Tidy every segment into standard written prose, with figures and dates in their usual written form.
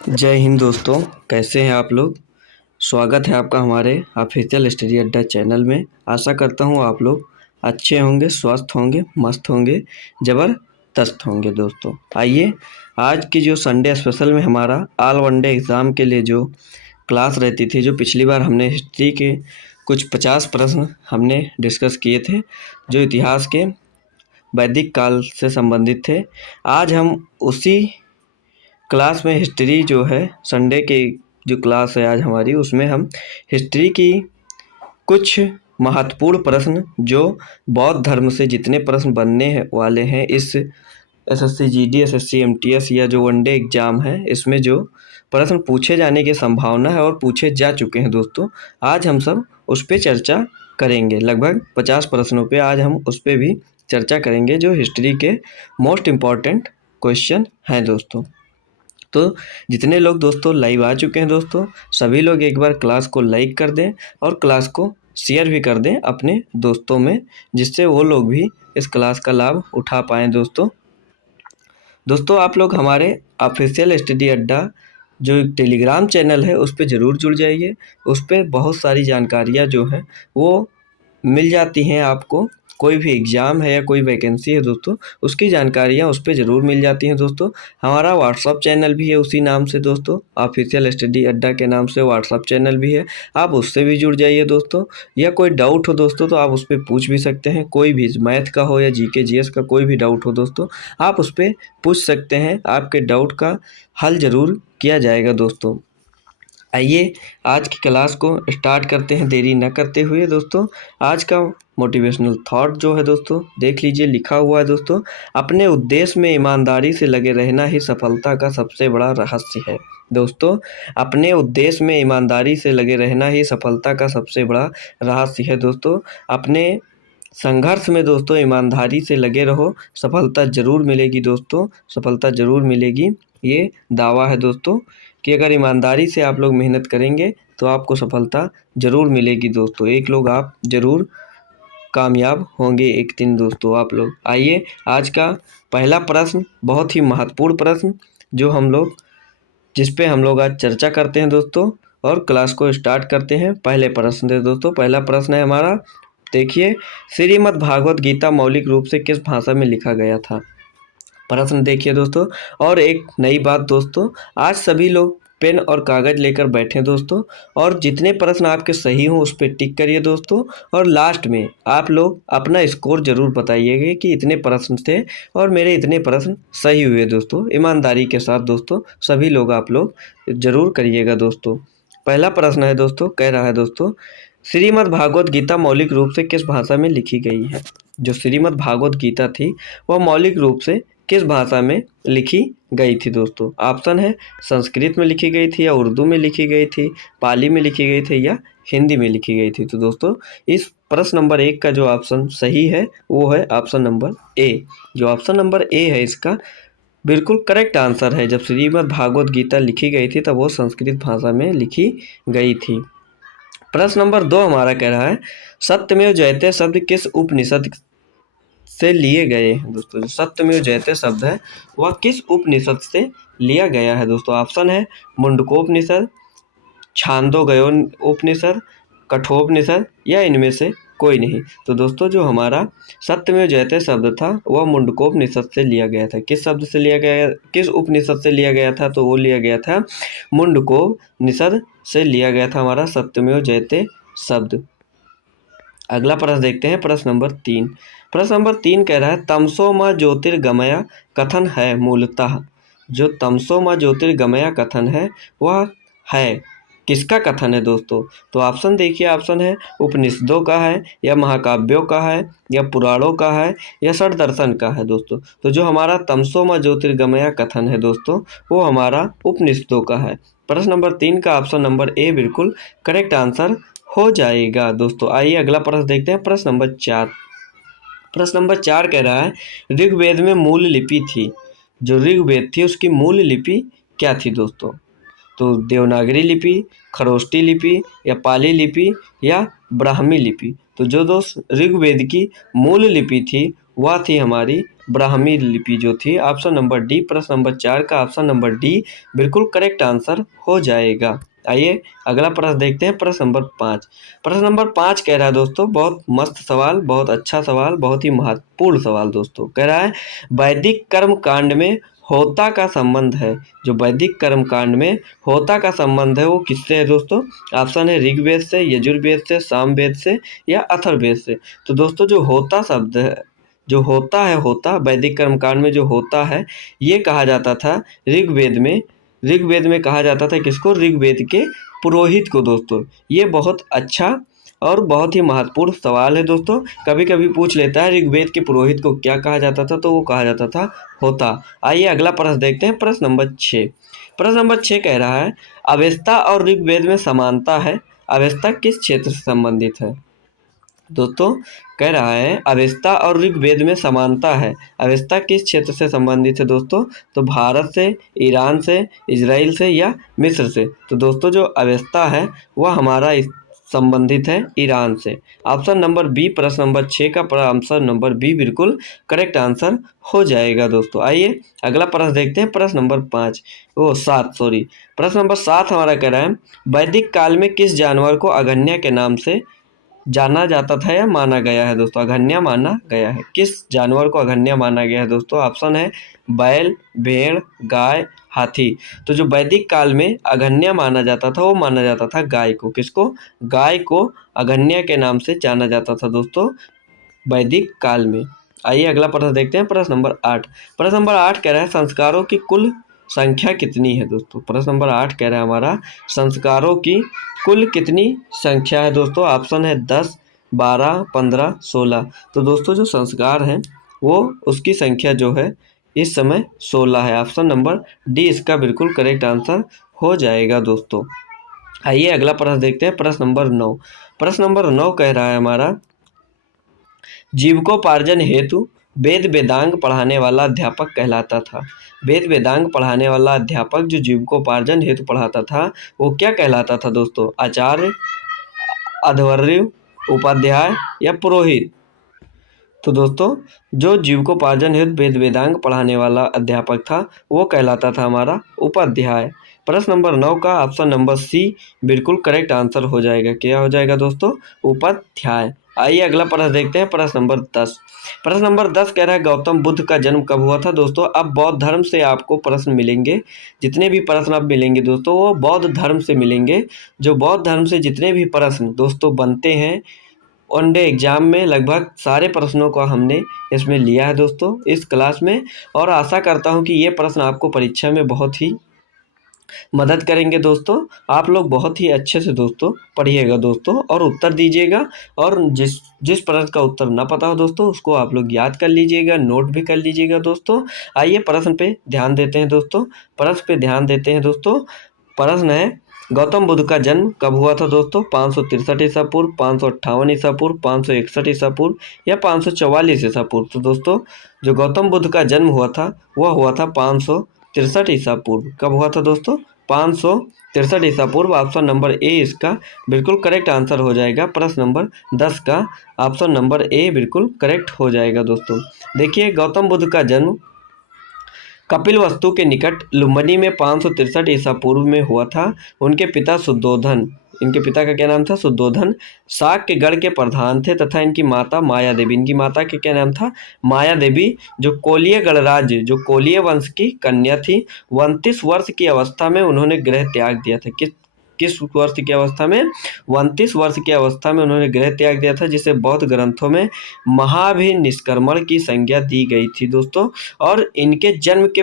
जय हिंद दोस्तों, कैसे हैं आप लोग। स्वागत है आपका हमारे ऑफिशियल स्टडी अड्डा चैनल में। आशा करता हूँ आप लोग अच्छे होंगे, स्वस्थ होंगे, मस्त होंगे, ज़बरदस्त होंगे। दोस्तों आइए, आज की जो संडे स्पेशल में हमारा ऑल वनडे एग्ज़ाम के लिए जो क्लास रहती थी, जो पिछली बार हमने हिस्ट्री के कुछ 50 प्रश्न हमने डिस्कस किए थे, जो इतिहास के वैदिक काल से संबंधित थे। आज हम उसी क्लास में हिस्ट्री जो है, संडे की जो क्लास है आज हमारी, उसमें हम हिस्ट्री की कुछ महत्वपूर्ण प्रश्न, जो बौद्ध धर्म से जितने प्रश्न बनने वाले हैं इस एसएससी जीडी, एसएससी एमटीएस या जो वनडे एग्ज़ाम है, इसमें जो प्रश्न पूछे जाने की संभावना है और पूछे जा चुके हैं दोस्तों, आज हम सब उस पर चर्चा करेंगे। लगभग 50 प्रश्नों पे आज हम उस पर भी चर्चा करेंगे, जो हिस्ट्री के मोस्ट इम्पॉर्टेंट क्वेश्चन हैं दोस्तों। तो जितने लोग दोस्तों लाइव आ चुके हैं दोस्तों, सभी लोग एक बार क्लास को लाइक कर दें और क्लास को शेयर भी कर दें अपने दोस्तों में, जिससे वो लोग भी इस क्लास का लाभ उठा पाएँ दोस्तों आप लोग हमारे ऑफिशियल स्टडी अड्डा जो एक टेलीग्राम चैनल है, उस पर ज़रूर जुड़ जाइए। उस पर बहुत सारी जानकारियाँ जो हैं वो मिल जाती हैं आपको। कोई भी एग्ज़ाम है या कोई वैकेंसी है दोस्तों, उसकी जानकारियाँ उस पे ज़रूर मिल जाती हैं दोस्तों। हमारा व्हाट्सअप चैनल भी है उसी नाम से दोस्तों, ऑफिशियल स्टडी अड्डा के नाम से व्हाट्सअप चैनल भी है, आप उससे भी जुड़ जाइए दोस्तों। या कोई डाउट हो दोस्तों तो आप उस पर पूछ भी सकते हैं, कोई भी मैथ का हो या जीके जीएस का कोई भी डाउट हो दोस्तों, आप उस पर पूछ सकते हैं। आपके डाउट का हल ज़रूर किया जाएगा दोस्तों। आइए आज की क्लास को स्टार्ट करते हैं देरी न करते हुए दोस्तों। आज का मोटिवेशनल थॉट जो है दोस्तों, देख लीजिए, लिखा हुआ है दोस्तों, अपने उद्देश्य में ईमानदारी से लगे रहना ही सफलता का सबसे बड़ा रहस्य है। दोस्तों अपने उद्देश्य में ईमानदारी से लगे रहना ही सफलता का सबसे बड़ा रहस्य है दोस्तों। अपने संघर्ष में दोस्तों ईमानदारी से लगे रहो, सफलता ज़रूर मिलेगी दोस्तों, सफलता ज़रूर मिलेगी। ये दावा है दोस्तों कि अगर ईमानदारी से आप लोग मेहनत करेंगे तो आपको सफलता ज़रूर मिलेगी दोस्तों। एक लोग आप ज़रूर कामयाब होंगे एक दिन दोस्तों आप लोग। आइए आज का पहला प्रश्न, बहुत ही महत्वपूर्ण प्रश्न, जो जिस पे हम लोग आज चर्चा करते हैं दोस्तों, और क्लास को स्टार्ट करते हैं। पहले प्रश्न से दोस्तों, पहला प्रश्न है हमारा, देखिए, श्रीमद् भागवत गीता मौलिक रूप से किस भाषा में लिखा गया था। प्रश्न देखिए दोस्तों। और एक नई बात दोस्तों, आज सभी लोग पेन और कागज़ लेकर बैठें दोस्तों, और जितने प्रश्न आपके सही हों उस पर टिक करिए दोस्तों, और लास्ट में आप लोग अपना स्कोर ज़रूर बताइएगा कि इतने प्रश्न थे और मेरे इतने प्रश्न सही हुए दोस्तों। ईमानदारी के साथ दोस्तों सभी लोग आप लोग ज़रूर करिएगा दोस्तों। पहला प्रश्न है दोस्तों, कह रहा है दोस्तों, श्रीमद् भागवत गीता मौलिक रूप से किस भाषा में लिखी गई है। जो श्रीमद् भागवत गीता थी वह मौलिक रूप से किस भाषा में लिखी गई थी दोस्तों। ऑप्शन है, संस्कृत में लिखी गई थी, या उर्दू में लिखी गई थी, पाली में लिखी गई थी, या हिंदी में लिखी गई थी। तो दोस्तों इस प्रश्न नंबर 1 का जो ऑप्शन सही है वो है ऑप्शन नंबर ए। जो ऑप्शन नंबर ए है इसका बिल्कुल करेक्ट आंसर है। जब श्रीमद् भागवत गीता लिखी गई थी तब वो संस्कृत भाषा में लिखी गई थी। प्रश्न नंबर 2 हमारा कह रहा है, सत्यमेव जयते शब्द किस उपनिषद से लिए गए हैं दोस्तों। जो सत्यमेव जयते शब्द है वह किस उपनिषद से लिया गया है दोस्तों। ऑप्शन है, मुंडकोपनिषद, छांदोग्य उपनिषद, कठोपनिषद, या इनमें से कोई नहीं। तो दोस्तों जो हमारा सत्यमेव जयते शब्द था वह मुंडकोपनिषद से लिया गया था। किस शब्द से लिया गया, किस उपनिषद से लिया गया था, तो वो लिया गया था मुंडकोपनिषद से लिया गया था हमारा सत्यमेव जयते शब्द। अगला प्रश्न देखते हैं, प्रश्न नंबर 3। प्रश्न नंबर 3 कह रहा है, तमसो मा ज्योतिर्गमय कथन है मूलतः। जो तमसो मा ज्योतिर्गमय कथन है वह है किसका कथन है दोस्तों। तो ऑप्शन देखिए, ऑप्शन है उपनिषदों का है, या महाकाव्यों का है, या पुराणों का है, या षड दर्शन का है दोस्तों। तो जो हमारा तमसो मा ज्योतिर्गमय कथन है दोस्तों वो हमारा उपनिषदों का है। प्रश्न नंबर 3 का ऑप्शन नंबर ए बिल्कुल करेक्ट आंसर हो जाएगा दोस्तों। आइए अगला प्रश्न देखते हैं, प्रश्न नंबर 4। प्रश्न नंबर 4 कह रहा है, ऋग्वेद में मूल लिपि थी। जो ऋग्वेद थी उसकी मूल लिपि क्या थी दोस्तों। तो देवनागरी लिपि, खरोष्टी लिपि, या पाली लिपि, या ब्राह्मी लिपि। तो जो दोस्त ऋग्वेद की मूल लिपि थी वह थी हमारी ब्राह्मी लिपि जो थी। ऑप्शन नंबर डी, प्रश्न नंबर 4 का ऑप्शन नंबर डी बिल्कुल करेक्ट आंसर हो जाएगा। आइए अगला प्रश्न देखते हैं, प्रश्न नंबर 5। प्रश्न नंबर 5 कह रहा है दोस्तों, बहुत मस्त सवाल, बहुत अच्छा सवाल, बहुत ही महत्वपूर्ण सवाल दोस्तों। कह रहा है वैदिक कर्म कांड में होता का संबंध है, जो वैदिक कर्म कांड में होता का संबंध है वो किससे है दोस्तों? ऑप्शन है ऋग्वेद से, यजुर्वेद से, सामवेद से या अथर्ववेद से। तो दोस्तों जो होता शब्द है, जो होता है, होता वैदिक कर्म कांड में जो होता है, ये कहा जाता था ऋग्वेद में। ऋग्वेद में कहा जाता था किसको? ऋग्वेद के पुरोहित को दोस्तों। ये बहुत अच्छा और बहुत ही महत्वपूर्ण सवाल है दोस्तों। कभी कभी पूछ लेता है ऋग्वेद के पुरोहित को क्या कहा जाता था, तो वो कहा जाता था होता। आइए अगला प्रश्न देखते हैं, प्रश्न नंबर 6। प्रश्न नंबर 6 कह रहा है अवेस्ता और ऋग्वेद में समानता है, अवेस्ता किस क्षेत्र से संबंधित है? दोस्तों कह रहा है अवेस्ता और ऋग्वेद में समानता है, अवेस्ता किस क्षेत्र से संबंधित है दोस्तों? तो भारत से, ईरान से, इजराइल से या मिस्र से। तो दोस्तों जो अवेस्ता है वह हमारा संबंधित है ईरान से। ऑप्शन नंबर बी, प्रश्न नंबर 6 का ऑप्शन नंबर बी बिल्कुल करेक्ट आंसर हो जाएगा दोस्तों। आइए अगला प्रश्न देखते हैं, प्रश्न नंबर 7 सॉरी। प्रश्न नंबर 7 हमारा कह रहा है वैदिक काल में किस जानवर को अगन्या के नाम से जाना जाता था या माना गया है दोस्तों? अगन्या माना गया है, किस जानवर को अगन्या माना गया है दोस्तों? ऑप्शन है बैल, भेड़, गाय, हाथी। तो जो वैदिक काल में अगन्या माना जाता था वो माना जाता था गाय को। किसको? गाय को अगन्या के नाम से जाना जाता था दोस्तों वैदिक काल में। आइए अगला प्रश्न देखते हैं, प्रश्न नंबर 8। प्रश्न नंबर 8 कह रहा है संस्कारों की कुल संख्या कितनी है दोस्तों? प्रश्न नंबर 8 कह रहा है हमारा संस्कारों की कुल कितनी संख्या है दोस्तों? ऑप्शन है 10, 12, 15, 16। तो दोस्तों जो संस्कार हैं वो उसकी संख्या जो है इस समय 16 है। ऑप्शन नंबर डी इसका बिल्कुल करेक्ट आंसर हो जाएगा दोस्तों। आइए अगला प्रश्न देखते हैं, प्रश्न नंबर 9। प्रश्न नंबर 9 कह रहा है हमारा जीविकोपार्जन हेतु वेद वेदांग पढ़ाने वाला अध्यापक कहलाता था। वेद वेदांग पढ़ाने वाला अध्यापक जो जीविकोपार्जन हेतु पढ़ाता था वो क्या कहलाता था दोस्तों? आचार्य, अध्वर्यु, उपाध्याय या पुरोहित। तो दोस्तों जो जीविकोपार्जन हेतु वेद वेदांग पढ़ाने वाला अध्यापक था वो कहलाता था हमारा उपाध्याय। प्रश्न नंबर 9 का ऑप्शन नंबर सी बिल्कुल करेक्ट आंसर हो जाएगा। क्या हो जाएगा दोस्तों? उपाध्याय। आइए अगला प्रश्न देखते हैं, प्रश्न नंबर 10। प्रश्न नंबर 10 कह रहा है गौतम बुद्ध का जन्म कब हुआ था दोस्तों? अब बौद्ध धर्म से आपको प्रश्न मिलेंगे, जितने भी प्रश्न अब मिलेंगे दोस्तों वो बौद्ध धर्म से मिलेंगे। जो बौद्ध धर्म से जितने भी प्रश्न दोस्तों बनते हैं वनडे एग्जाम में, लगभग सारे प्रश्नों को हमने इसमें लिया है दोस्तों इस क्लास में। और आशा करता हूं कि ये प्रश्न आपको परीक्षा में बहुत ही मदद करेंगे दोस्तों। आप लोग बहुत ही अच्छे से दोस्तों पढ़िएगा दोस्तों और उत्तर दीजिएगा। और जिस प्रश्न का उत्तर ना पता हो दोस्तों उसको आप लोग याद कर लीजिएगा, नोट भी कर लीजिएगा दोस्तों। आइए प्रश्न पे ध्यान देते हैं दोस्तों, प्रश्न पे ध्यान देते हैं दोस्तों। प्रश्न है गौतम बुद्ध का जन्म कब हुआ था दोस्तों? 563 ईसा पूर्व, 558 ईसा पूर्व, 561 ईसा पूर्व या 544 ईसा पूर्व। तो दोस्तों जो गौतम बुद्ध का जन्म हुआ था वह हुआ था 563 ईसा पूर्व। कब हुआ था दोस्तों? 563 ईसा पूर्व। ऑप्शन नंबर ए इसका बिल्कुल करेक्ट आंसर हो जाएगा। प्रश्न नंबर 10 का ऑप्शन नंबर ए बिल्कुल करेक्ट हो जाएगा दोस्तों। देखिए गौतम बुद्ध का जन्म कपिलवस्तु के निकट लुम्बिनी में 563 ईसा पूर्व में हुआ था। उनके पिता शुद्धोधन, इनके पिता का क्या नाम था? शुद्धोधन शाक के गढ़ के प्रधान थे तथा इनकी माता माया देवी, इनकी माता के क्या नाम था? माया देवी, जो कोलीय गणराज्य, जो कोलीय वंश की कन्या थी। 29 वर्ष की अवस्था में उन्होंने गृह त्याग दिया था। किस वर्ष की अवस्था में? 29 वर्ष की अवस्था में उन्होंने गृह त्याग दिया था, जिसे बौद्ध ग्रंथों में महाभिनिष्क्रमण की संज्ञा दी गई थी दोस्तों। और इनके जन्म के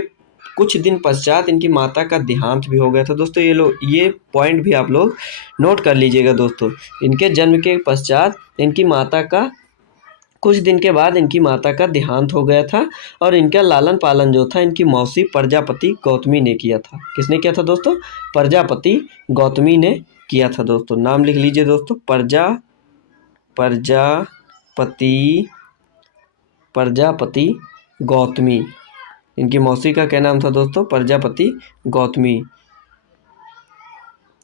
कुछ दिन पश्चात इनकी माता का देहांत भी हो गया था दोस्तों। ये पॉइंट भी आप लोग नोट कर लीजिएगा दोस्तों। इनके जन्म के पश्चात इनकी माता का कुछ दिन के बाद इनकी माता का देहांत हो गया था और इनका लालन पालन जो था इनकी मौसी प्रजापति गौतमी ने किया था। किसने किया था दोस्तों? प्रजापति गौतमी ने किया था दोस्तों। नाम लिख लीजिए दोस्तों, प्रजापति गौतमी। इनकी मौसी का क्या नाम था दोस्तों? प्रजापति गौतमी।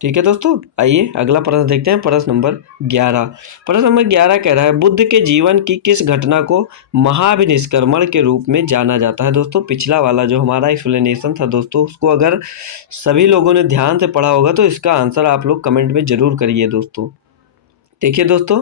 ठीक है दोस्तों, आइए अगला प्रश्न देखते हैं। प्रश्न नंबर 11। प्रश्न नंबर 11 कह रहा है बुद्ध के जीवन की किस घटना को महाभिनिष्क्रमण के रूप में जाना जाता है। दोस्तों पिछला वाला जो हमारा एक्सप्लेनेशन था दोस्तों, उसको अगर सभी लोगों ने ध्यान से पढ़ा होगा तो इसका आंसर आप लोग कमेंट में जरूर करिए दोस्तों। देखिए दोस्तों,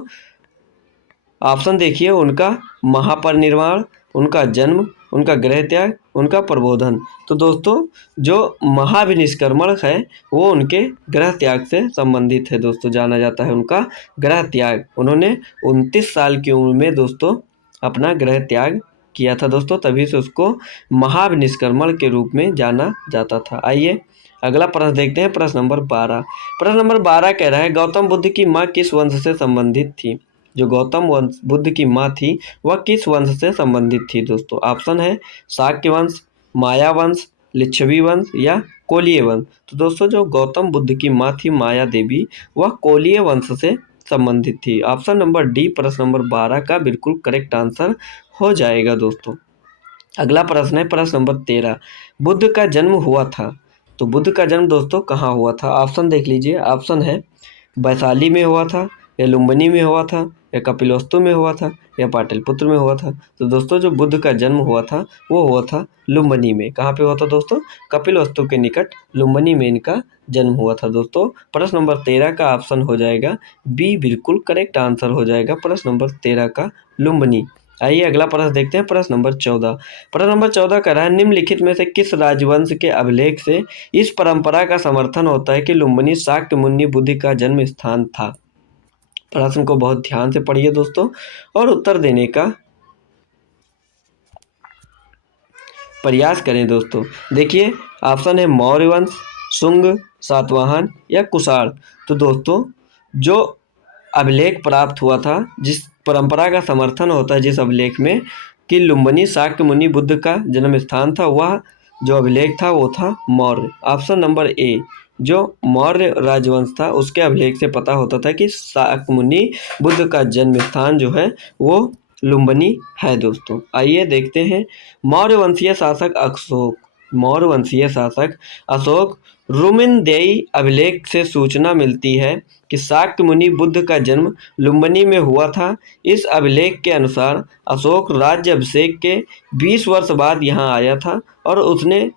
ऑप्शन देखिए, उनका महापरिनिर्वाण, उनका जन्म, उनका गृह त्याग, उनका प्रबोधन। तो दोस्तों जो महाभिनिष्क्रमण है वो उनके गृह त्याग से संबंधित है दोस्तों, जाना जाता है उनका गृह त्याग। उन्होंने 29 साल की उम्र में दोस्तों अपना गृह त्याग किया था दोस्तों, तभी से उसको महाभिनिष्क्रमण के रूप में जाना जाता था। आइए अगला प्रश्न देखते हैं। प्रश्न नंबर 12। प्रश्न नंबर 12 कह रहा है गौतम बुद्ध की माँ किस वंश से संबंधित थी। जो गौतम वंश बुद्ध की माँ थी वह किस वंश से संबंधित थी दोस्तों। ऑप्शन है शाक्य वंश, माया वंश, लिच्छवी वंश या कोलीय वंश। तो दोस्तों जो गौतम बुद्ध की माँ थी माया देवी, वह कोलीय वंश से संबंधित थी। ऑप्शन नंबर डी प्रश्न नंबर 12 का बिल्कुल करेक्ट आंसर हो जाएगा दोस्तों। अगला प्रश्न है प्रश्न नंबर 13। बुद्ध का जन्म हुआ था, तो बुद्ध का जन्म दोस्तों कहाँ हुआ था। ऑप्शन देख लीजिए, ऑप्शन है वैशाली में हुआ था, या लुम्बिनी में हुआ था, या कपिलवस्तु में हुआ था, या पाटलिपुत्र में हुआ था। तो दोस्तों जो बुद्ध का जन्म हुआ था वो हुआ था लुम्बिनी में। कहाँ पे हुआ था दोस्तों, कपिलवस्तु के निकट लुम्बिनी में इनका जन्म हुआ था दोस्तों। प्रश्न नंबर 13 का ऑप्शन हो जाएगा बी, बिल्कुल करेक्ट आंसर हो जाएगा प्रश्न नंबर 13 का लुम्बिनी। आइए अगला प्रश्न देखते हैं। प्रश्न नंबर 14। प्रश्न नंबर 14 कह रहा है निम्नलिखित में से किस राजवंश के अभिलेख से इस परंपरा का समर्थन होता है कि लुम्बिनी शाक्य मुनि बुद्ध का जन्म स्थान था। प्रश्न को बहुत ध्यान से पढ़िए दोस्तों और उत्तर देने का प्रयास करें दोस्तों। देखिए ऑप्शन है मौर्य वंश, शुंग, सातवाहन या कुषाण। तो दोस्तों जो अभिलेख प्राप्त हुआ था, जिस परंपरा का समर्थन होता है जिस अभिलेख में कि लुम्बिनी शाक्य मुनि बुद्ध का जन्म स्थान था, वह जो अभिलेख था वो था मौर्य। ऑप्शन नंबर ए, जो मौर्य राजवंश था उसके अभिलेख से पता होता था कि शाक्य मुनि बुद्ध का जन्म स्थान जो है वो लुम्बिनी है दोस्तों। आइए देखते हैं। मौर्य वंशीय शासक अशोक, मौर्य वंशीय शासक अशोक रुमिनदेई अभिलेख से सूचना मिलती है कि शाक्य मुनि बुद्ध का जन्म लुम्बिनी में हुआ था। इस अभिलेख के अनुसार अशोक राज्य अभिषेक के 20 वर्ष बाद यहाँ आया था और उसने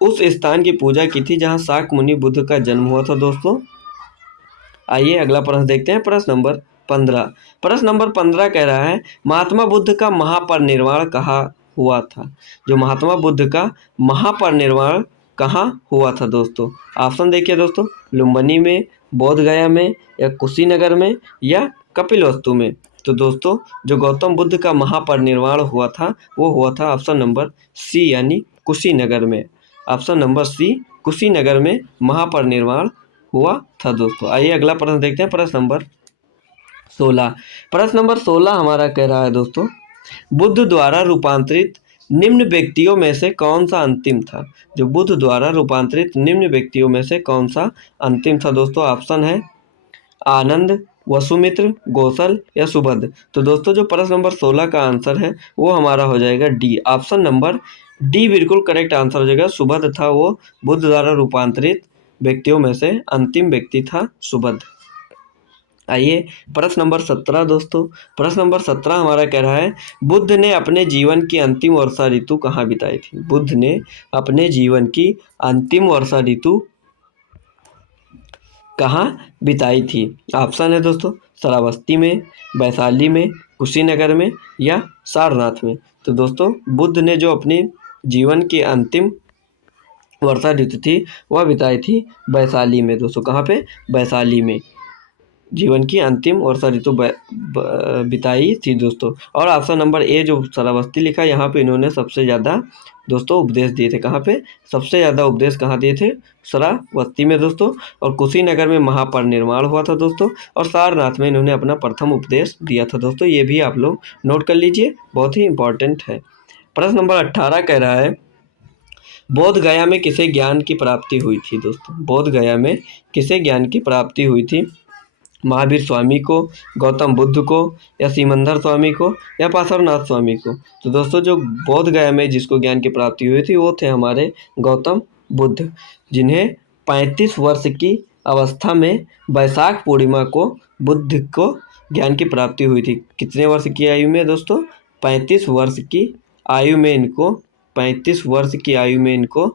उस स्थान की पूजा की थी जहाँ शाक्य मुनि बुद्ध का जन्म हुआ था दोस्तों। आइए अगला प्रश्न देखते हैं। प्रश्न नंबर 15। प्रश्न नंबर 15 कह रहा है महात्मा बुद्ध का महापरिनिर्वाण कहाँ हुआ था। जो महात्मा बुद्ध का महापरिनिर्वाण कहाँ हुआ था दोस्तों। ऑप्शन देखिए दोस्तों, लुम्बिनी में, बोध गया में, या कुशीनगर में, या कपिलवस्तु में। तो दोस्तों जो गौतम बुद्ध का महापरिनिर्वाण हुआ था वो हुआ था ऑप्शन नंबर सी यानी कुशीनगर में। ऑप्शन नंबर सी कुशीनगर में महापरिनिर्वाण हुआ था दोस्तों। आइए अगला प्रश्न देखते हैं। प्रश्न नंबर 16। प्रश्न नंबर 16 हमारा कह रहा है दोस्तों बुद्ध द्वारा रूपांतरित निम्न व्यक्तियों में से कौन सा अंतिम था। जो बुद्ध द्वारा रूपांतरित निम्न व्यक्तियों में से कौन सा अंतिम था दोस्तों। ऑप्शन है आनंद, वसुमित्र, गोसल या सुबध। तो दोस्तों जो प्रश्न नंबर 16 का आंसर है वो हमारा हो जाएगा डी, ऑप्शन नंबर डी बिल्कुल करेक्ट आंसर हो जाएगा। सुबध था वो बुद्ध द्वारा रूपांतरित व्यक्तियों में से अंतिम व्यक्ति था सुबध। आइए प्रश्न नंबर 17 दोस्तों। प्रश्न नंबर 17 हमारा कह रहा है बुद्ध ने अपने जीवन की अंतिम वर्षा ऋतु कहाँ बिताई थी। बुद्ध ने अपने जीवन की अंतिम वर्षा ऋतु कहाँ बिताई थी। ऑप्शन है दोस्तों श्रावस्ती में, वैशाली में, कुशीनगर में या सारनाथ में। तो दोस्तों बुद्ध ने जो अपनी जीवन की अंतिम वर्षा ऋतु थी वह बिताई थी वैशाली में दोस्तों। कहाँ पे, वैशाली में जीवन की अंतिम वर्षा ऋतु बिताई थी दोस्तों। और ऑप्शन नंबर ए जो श्रावस्ती लिखा, यहाँ पे इन्होंने सबसे ज़्यादा दोस्तों उपदेश दिए थे। कहाँ पे सबसे ज़्यादा उपदेश कहाँ दिए थे, श्रावस्ती में दोस्तों। और कुशीनगर में महापरिनिर्वाण हुआ था दोस्तों। और सारनाथ में इन्होंने अपना प्रथम उपदेश दिया था दोस्तों। ये भी आप लोग नोट कर लीजिए, बहुत ही इंपॉर्टेंट है। प्रश्न नंबर 18 कह रहा है बोध गया में किसे ज्ञान की प्राप्ति हुई थी दोस्तों। बोध गया में किसे ज्ञान की प्राप्ति हुई थी। महावीर स्वामी को, गौतम बुद्ध को, या सिमंदर स्वामी को, या पार्श्वनाथ स्वामी को। तो दोस्तों जो बोध गया में जिसको ज्ञान की प्राप्ति हुई थी वो थे हमारे गौतम बुद्ध, जिन्हें 35 वर्ष की अवस्था में वैशाख पूर्णिमा को बुद्ध को ज्ञान की प्राप्ति हुई थी। कितने वर्ष की आयु में दोस्तों? 35 वर्ष की आयु में इनको 35 वर्ष की आयु में इनको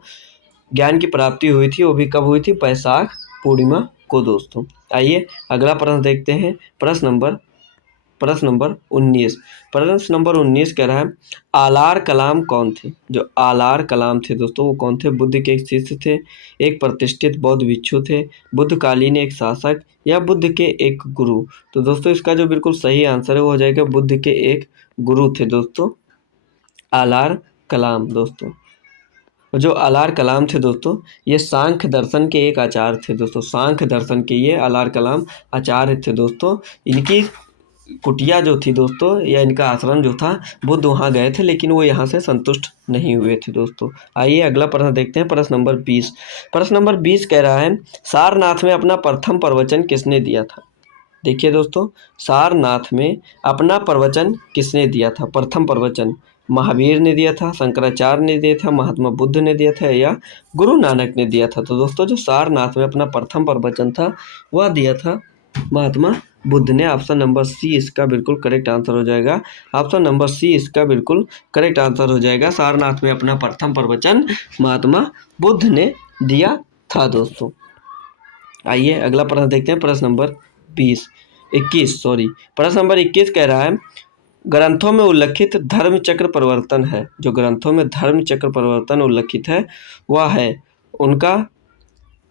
ज्ञान की प्राप्ति हुई थी। वो भी कब हुई थी? वैशाख पूर्णिमा को दोस्तों। आइए अगला प्रश्न देखते हैं। प्रश्न नंबर 19। प्रश्न नंबर 19 कह रहा है, आलार कलाम कौन थे? जो आलार कलाम थे दोस्तों वो कौन थे? बुद्ध के एक शिष्य थे, एक प्रतिष्ठित बौद्ध भिक्षु थे, बुद्धकालीन एक शासक, या बुद्ध के एक गुरु? तो दोस्तों इसका जो बिल्कुल सही आंसर है वो हो जाएगा बुद्ध के एक गुरु थे दोस्तों, आलार कलाम दोस्तों। जो आलार कलाम थे दोस्तों ये सांख्य दर्शन के एक आचार्य थे दोस्तों, सांख्य दर्शन के ये आलार कलाम आचार्य थे दोस्तों। इनकी कुटिया जो थी दोस्तों या इनका आश्रम जो था बुद्ध वहाँ गए थे, लेकिन वो यहाँ से संतुष्ट नहीं हुए थे दोस्तों। आइए अगला प्रश्न देखते हैं। प्रश्न नंबर 20। प्रश्न नंबर 20 कह रहा है, सारनाथ में अपना प्रथम प्रवचन किसने दिया था? देखिए दोस्तों, सारनाथ में अपना प्रवचन किसने दिया था? प्रथम प्रवचन महावीर ने दिया था, शंकराचार्य ने दिया था, महात्मा बुद्ध ने दिया था, या गुरु नानक ने दिया था? तो दोस्तों जो सारनाथ में अपना प्रथम प्रवचन था वह दिया था महात्मा बुद्ध ने। ऑप्शन नंबर सी इसका बिल्कुल करेक्ट आंसर हो जाएगा। ऑप्शन नंबर सी इसका बिल्कुल करेक्ट आंसर हो जाएगा। सारनाथ में अपना प्रथम प्रवचन महात्मा बुद्ध ने दिया था दोस्तों। आइए अगला प्रश्न देखते हैं। प्रश्न नंबर 21 प्रश्न नंबर 21 कह रहा है, ग्रंथों में उल्लिखित धर्म चक्र परिवर्तन है। जो ग्रंथों में धर्म चक्र परिवर्तन उल्लिखित है वह है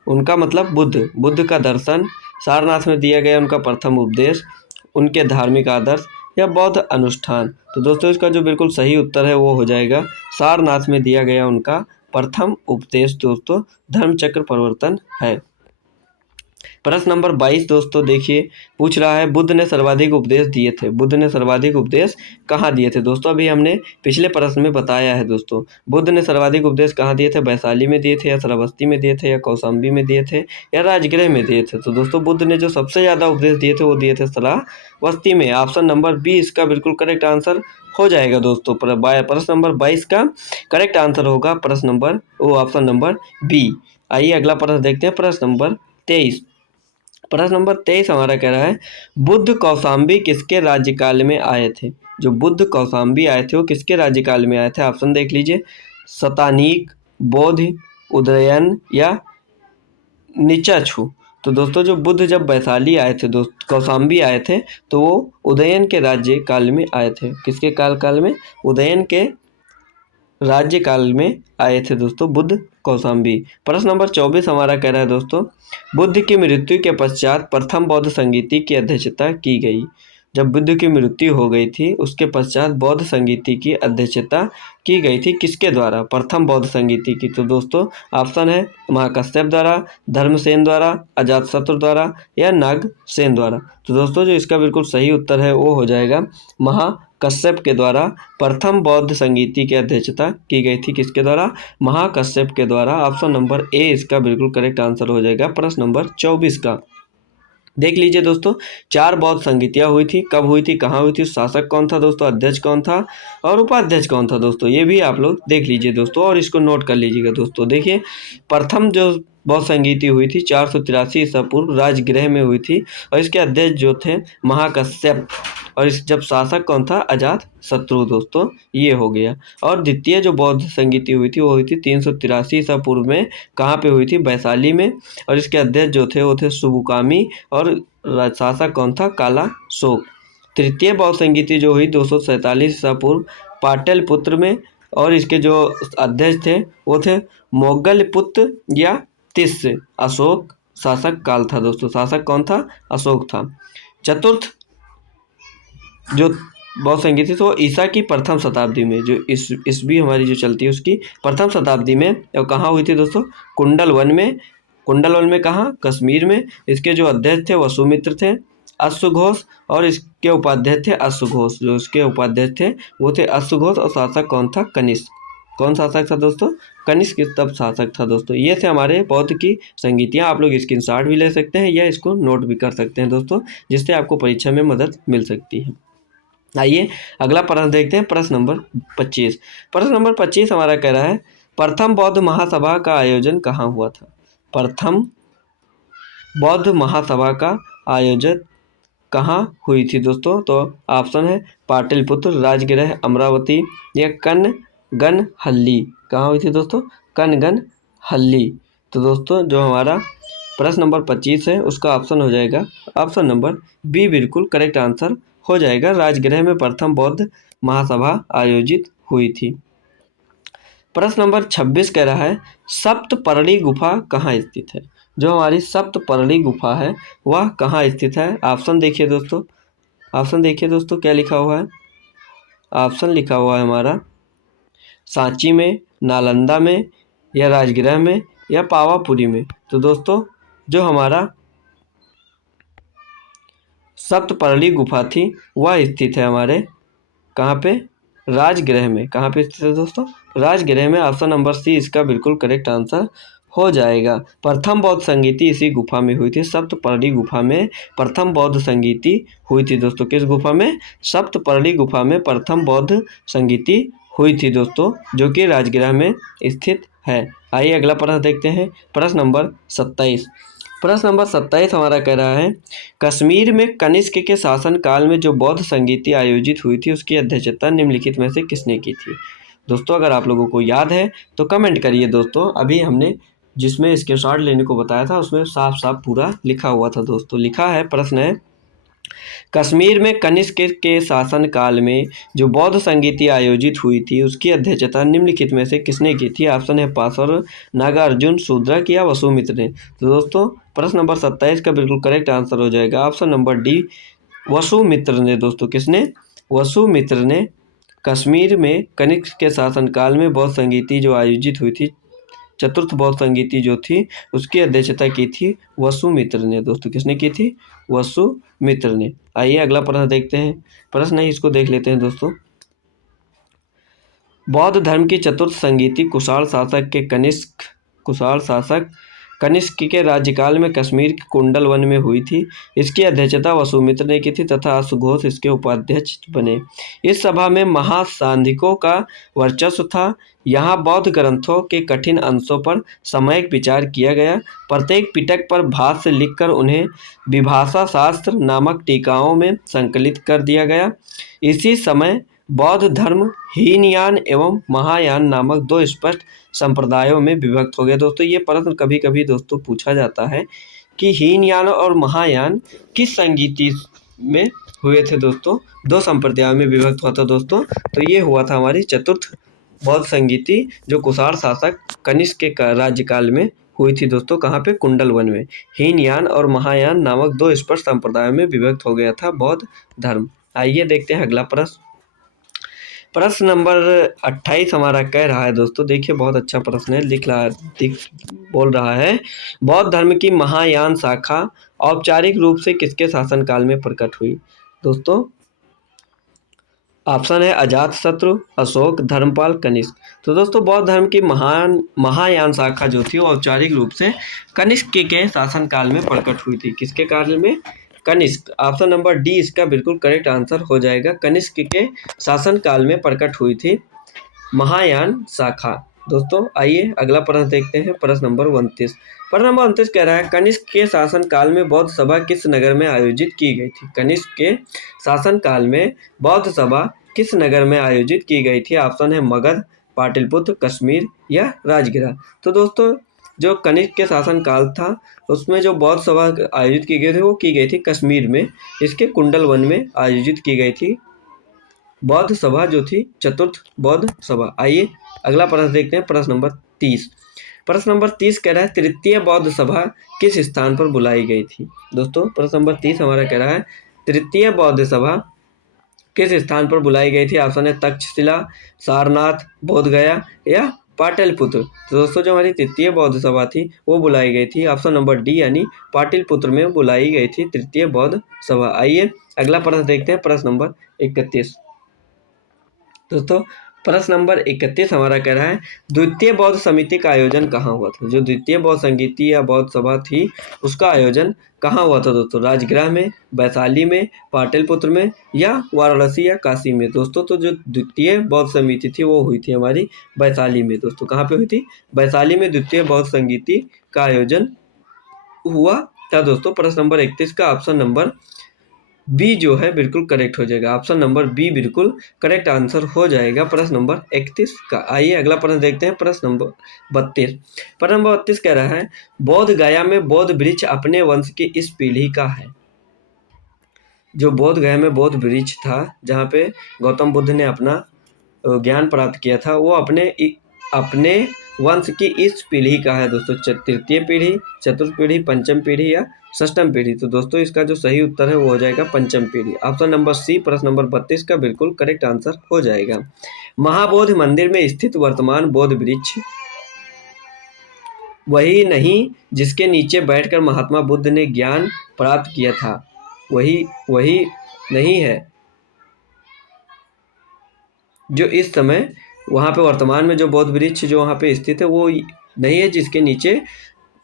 उनका मतलब बुद्ध का दर्शन, सारनाथ में दिया गया उनका प्रथम उपदेश, उनके धार्मिक आदर्श, या बौद्ध अनुष्ठान? तो दोस्तों इसका जो बिल्कुल सही उत्तर है वो हो जाएगा सारनाथ में दिया गया उनका प्रथम उपदेश दोस्तों धर्म चक्र परिवर्तन है। प्रश्न नंबर 22 दोस्तों देखिए, पूछ रहा है बुद्ध ने सर्वाधिक उपदेश दिए थे। बुद्ध ने सर्वाधिक उपदेश कहाँ दिए थे? दोस्तों अभी हमने पिछले प्रश्न में बताया है दोस्तों, बुद्ध ने सर्वाधिक उपदेश कहाँ दिए थे? वैशाली में दिए थे, या श्रावस्ती में दिए थे, या कौशाम्बी में दिए थे, या राजगृह में दिए थे? तो दोस्तों बुद्ध ने जो सबसे ज़्यादा उपदेश दिए थे वो दिए थे श्रावस्ती में। ऑप्शन नंबर बी इसका बिल्कुल करेक्ट आंसर हो जाएगा दोस्तों। प्रश्न नंबर 22 का करेक्ट आंसर होगा ऑप्शन नंबर बी। आइए अगला प्रश्न देखते हैं। प्रश्न नंबर 23। प्रश्न नंबर 23 हमारा कह रहा है, बुद्ध कौशाम्बी किसके राज्यकाल में आए थे? जो बुद्ध कौशाम्बी आए थे वो किसके राज्यकाल में आए थे? ऑप्शन देख लीजिए, शतानीक, बोधि, उदयन, या निचाछू? तो दोस्तों जो बुद्ध जब वैशाली आए थे कौशाम्बी आए थे तो वो उदयन के राज्य काल में आए थे। किसके काल में? उदयन के राज्य काल में आए थे दोस्तों बुद्ध कौशाम्बी। प्रश्न नंबर 24 हमारा कह रहा है दोस्तों, बुद्ध की मृत्यु के पश्चात प्रथम बौद्ध संगीति की अध्यक्षता की गई। जब बुद्ध की मृत्यु हो गई थी उसके पश्चात बौद्ध संगीति की अध्यक्षता की गई थी किसके द्वारा? प्रथम बौद्ध संगीति की। तो दोस्तों ऑप्शन है महाकश्यप द्वारा, धर्मसेन द्वारा, अजातशत्रु द्वारा, या नागसेन द्वारा? तो दोस्तों जो इसका बिल्कुल सही उत्तर है वो हो जाएगा महाकश्यप के द्वारा प्रथम बौद्ध संगीति की अध्यक्षता की गई थी। किसके द्वारा? महाकश्यप के द्वारा। ऑप्शन नंबर ए इसका बिल्कुल करेक्ट आंसर हो जाएगा प्रश्न नंबर 24 का। देख लीजिए दोस्तों, 4 बौद्ध संगीतियाँ हुई थी। कब हुई थी, कहाँ हुई थी, शासक कौन था दोस्तों, अध्यक्ष कौन था, और उपाध्यक्ष कौन था दोस्तों? ये भी आप लोग देख लीजिए दोस्तों और इसको नोट कर लीजिएगा दोस्तों। देखिए प्रथम जो बौद्ध संगीति हुई थी 483 ईसा पूर्व राजगृह में हुई थी और इसके अध्यक्ष जो थे महाकश्यप, और इस जब शासक कौन था? अजातशत्रु दोस्तों। ये हो गया। और द्वितीय जो बौद्ध संगीति हुई थी वो हुई थी 383 ईसा पूर्व में। कहाँ पे हुई थी? वैशाली में। और इसके अध्यक्ष जो थे वो थे सुबुकामी, और शासक कौन था? कालाशोक। तृतीय बौद्ध संगीति जो हुई 247 ईसा पूर्व पाटलिपुत्र में, और इसके जो अध्यक्ष थे वो थे मोगलपुत्र या तिस्य। अशोक शासक काल था दोस्तों। शासक कौन था? अशोक था। चतुर्थ जो बौद्ध संगीति तो ईसा की प्रथम शताब्दी में, जो ईस्वी हमारी जो चलती है उसकी प्रथम शताब्दी में। और कहाँ हुई थी दोस्तों? कुंडलवन में। कुंडलवन में कहाँ? कश्मीर में। इसके जो अध्यक्ष थे वसुमित्र थे, अश्वघोष, और इसके उपाध्यक्ष थे अश्वघोष। जो इसके उपाध्यक्ष थे वो थे अश्वघोष, और शासक कौन था? कनिष्क। कौन शासक था दोस्तों? कनिष्क तब शासक था दोस्तों। ये थे हमारे बौद्ध की संगीतियाँ। आप लोग स्क्रीनशॉट भी ले सकते हैं या इसको नोट भी कर सकते हैं दोस्तों, जिससे आपको परीक्षा में मदद मिल सकती है। आइए अगला प्रश्न देखते हैं। प्रश्न नंबर 25। प्रश्न नंबर 25 हमारा कह रहा है, प्रथम बौद्ध महासभा का आयोजन कहाँ हुआ था? प्रथम बौद्ध महासभा का आयोजन कहाँ हुई थी दोस्तों? तो ऑप्शन है पाटलिपुत्र, राजगृह, अमरावती या कनगनहल्ली। कहाँ हुई थी दोस्तों? कनगनहल्ली। तो दोस्तों जो हमारा प्रश्न नंबर 25 है उसका ऑप्शन हो जाएगा ऑप्शन नंबर बी, बिल्कुल करेक्ट आंसर हो जाएगा। राजगृह में प्रथम बौद्ध महासभा आयोजित हुई थी। प्रश्न नंबर 26 कह रहा है सप्तपर्णी गुफा कहाँ स्थित है? जो हमारी सप्तपर्णी गुफा है वह कहाँ स्थित है? ऑप्शन देखिए दोस्तों, ऑप्शन देखिए दोस्तों क्या लिखा हुआ है। ऑप्शन लिखा हुआ है हमारा सांची में, नालंदा में या राजगृह में या पावापुरी में। तो दोस्तों जो हमारा सप्तपर्णी गुफा थी वह स्थित है हमारे कहाँ पे? राजगृह में। कहाँ पे स्थित है दोस्तों? राजगृह में। ऑप्शन नंबर सी इसका बिल्कुल करेक्ट आंसर हो जाएगा। प्रथम बौद्ध संगीति इसी गुफा में हुई थी, सप्तपर्णी गुफा में प्रथम बौद्ध संगीति हुई थी दोस्तों। किस गुफा में? सप्तपर्णी गुफा में प्रथम बौद्ध संगीति हुई थी दोस्तों, जो कि राजगृह में स्थित है। आइए अगला प्रश्न देखते हैं, प्रश्न नंबर 27। प्रश्न नंबर 27 हमारा कह रहा है कश्मीर में कनिष्क के शासन काल में जो बौद्ध संगीति आयोजित हुई थी उसकी अध्यक्षता निम्नलिखित में से किसने की थी? दोस्तों अगर आप लोगों को याद है तो कमेंट करिए दोस्तों। अभी हमने जिसमें स्क्रीनशॉट लेने को बताया था उसमें साफ साफ पूरा लिखा हुआ था दोस्तों। लिखा है, प्रश्न है कश्मीर में कनिष्क के शासन काल में जो बौद्ध संगीति आयोजित हुई थी उसकी अध्यक्षता निम्नलिखित में से किसने की थी? ऑप्शन है पासर, नागार्जुन, शूद्रक या वसुमित्र ने। तो दोस्तों प्रश्न नंबर 27 का बिल्कुल करेक्ट आंसर हो जाएगा ऑप्शन नंबर डी, वसुमित्र ने। दोस्तों किसने? वसुमित्र ने कश्मीर में कनिष्क के शासनकाल में बौद्ध संगीति जो आयोजित हुई थी, चतुर्थ बौद्ध संगीति जो थी उसकी अध्यक्षता की थी वसुमित्र ने। दोस्तों किसने की थी? वसुमित्र ने। आइए अगला प्रश्न देखते हैं। प्रश्न है इसको देख लेते हैं दोस्तों। बौद्ध धर्म की चतुर्थ संगीति कुशाल शासक कनिष्क के राज्यकाल में कश्मीर के कुंडल वन में हुई थी। इसकी अध्यक्षता वसुमित्र ने की थी तथा अश्वघोष इसके उपाध्यक्ष बने। इस सभा में महासांधिकों का वर्चस्व था। यहाँ बौद्ध ग्रंथों के कठिन अंशों पर सामयिक विचार किया गया। प्रत्येक पिटक पर भाष्य लिखकर उन्हें विभाषा शास्त्र नामक टीकाओं में संकलित कर दिया गया। इसी समय बौद्ध धर्म हीनयान एवं महायान नामक दो स्पष्ट संप्रदायों में विभक्त हो गया। दोस्तों ये प्रश्न कभी कभी दोस्तों पूछा जाता है कि हीनयान और महायान किस संगीति में हुए थे? दोस्तों दो संप्रदायों में विभक्त हुआ था दोस्तों। तो ये हुआ था हमारी चतुर्थ बौद्ध संगीति जो कुशाल शासक कनिष्क के राज्यकाल में हुई थी दोस्तों। कहाँ पे? कुंडल वन में। हीनयान और महायान नामक दो स्पष्ट संप्रदायों में विभक्त हो गया था बौद्ध धर्म। आइए देखते हैं अगला प्रश्न। प्रश्न नंबर 28 हमारा कह रहा है दोस्तों, देखिए बहुत अच्छा प्रश्न है। बोल रहा है बौद्ध धर्म की महायान शाखा औपचारिक रूप से किसके शासनकाल में प्रकट हुई? दोस्तों ऑप्शन है अजातशत्रु, अशोक, धर्मपाल, कनिष्क। तो दोस्तों बौद्ध धर्म की महायान शाखा जो थी वो औपचारिक रूप से कनिष्क के शासनकाल में प्रकट हुई थी। किसके काल में? कनिष्क। ऑप्शन नंबर डी इसका बिल्कुल करेक्ट आंसर हो जाएगा। कनिष्क के शासन काल में प्रकट हुई थी महायान शाखा। दोस्तों आइए अगला प्रश्न देखते हैं, प्रश्न नंबर 29। प्रश्न नंबर 29 कह रहा है कनिष्क के शासन काल में बौद्ध सभा किस नगर में आयोजित की गई थी? कनिष्क के शासन काल में बौद्ध सभा किस नगर में आयोजित की गई थी? ऑप्शन है मगध, पाटलिपुत्र, कश्मीर या राजगृह। तो दोस्तों जो कनिष्क के शासन काल था उसमें जो बौद्ध सभा आयोजित की गई थी वो की गई थी कश्मीर में, इसके कुंडल वन में आयोजित की गई थी बौद्ध सभा जो थी चतुर्थ बौद्ध सभा। आइए अगला प्रश्न देखते हैं, प्रश्न नंबर 30। प्रश्न नंबर 30 कह रहा है तृतीय बौद्ध सभा किस स्थान पर बुलाई गई थी? दोस्तों प्रश्न नंबर 30 हमारा कह रहा है तृतीय बौद्ध सभा किस स्थान पर बुलाई गई थी? ऑप्शन है तक्षशिला, सारनाथ, बोधगया या पाटलिपुत्र। तो दोस्तों जो हमारी तृतीय बौद्ध सभा थी वो बुलाई गई थी ऑप्शन नंबर डी यानी पाटलिपुत्र में बुलाई गई थी तृतीय बौद्ध सभा। आइए अगला प्रश्न देखते हैं, प्रश्न नंबर 31। दोस्तों प्रश्न नंबर 31 हमारा कह रहा है द्वितीय बौद्ध समिति का आयोजन कहाँ हुआ था? जो द्वितीय बौद्ध संगीति या बौद्ध सभा थी उसका आयोजन कहाँ हुआ था दोस्तों? राजगृह में, वैशाली में, पाटलिपुत्र में या वाराणसी या काशी में। दोस्तों तो जो द्वितीय बौद्ध समिति थी वो हुई थी हमारी वैशाली में। दोस्तों कहाँ पे हुई थी? वैशाली में द्वितीय बौद्ध संगीति का आयोजन हुआ था दोस्तों। प्रश्न नंबर 31 का ऑप्शन नंबर बी जो है बिल्कुल करेक्ट हो जाएगा। ऑप्शन नंबर बी बिल्कुल करेक्ट आंसर हो जाएगा प्रश्न नंबर 31 का। आइए अगला प्रश्न देखते हैं, प्रश्न नंबर 32। प्रश्न नंबर 32 कह रहा है, बोध गया में बोध वृक्ष अपने वंश की इस पीढ़ी का है। जो बोध गया में बोध वृक्ष था, जहाँ पे गौतम बुद्ध ने अपना ज्ञान प्राप्त किया था, वो अपने वंश की इस पीढ़ी का है दोस्तों। तृतीय पीढ़ी, चतुर्थ पीढ़ी, पंचम पीढ़ी या षष्टम पीढ़ी। तो दोस्तों इसका जो सही उत्तर है वो हो जाएगा पंचम पीढ़ी। ऑप्शन नंबर सी प्रश्न नंबर 32 का बिल्कुल करेक्ट आंसर हो जाएगा। महाबोधि मंदिर में स्थित वर्तमान बोध वृक्ष वही नहीं जिसके नीचे बैठकर महात्मा बुद्ध ने ज्ञान प्राप्त किया था, वही नहीं है जो इस समय वहाँ पे वर्तमान में जो बौद्ध वृक्ष जो वहाँ पे स्थित है वो नहीं है जिसके नीचे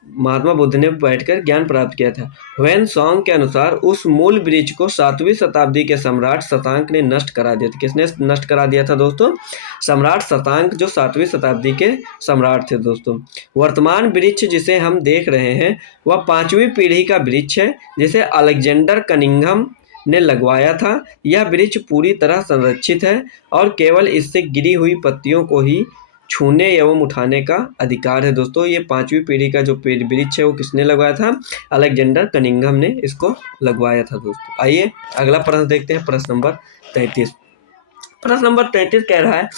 महात्मा बुद्ध ने बैठकर ज्ञान प्राप्त किया था। ह्वेन सॉन्ग के अनुसार उस मूल वृक्ष को 7वीं शताब्दी के सम्राट शशांक ने नष्ट करा दिया था। किसने नष्ट करा दिया था दोस्तों? सम्राट शशांक, जो 7वीं शताब्दी के सम्राट थे दोस्तों। वर्तमान वृक्ष जिसे हम देख रहे हैं वह 5वीं पीढ़ी का वृक्ष है जिसे अलेक्जेंडर कनिंघम ने लगवाया था। यह वृक्ष पूरी तरह संरक्षित है और केवल इससे गिरी हुई पत्तियों को ही छूने एवं उठाने का अधिकार है दोस्तों। ये 5वीं पीढ़ी का जो वृक्ष है वो किसने लगवाया था? अलेक्जेंडर कनिंघम ने इसको लगवाया था दोस्तों। आइए अगला प्रश्न देखते हैं, प्रश्न नंबर 33। प्रश्न नंबर 33 कह रहा है,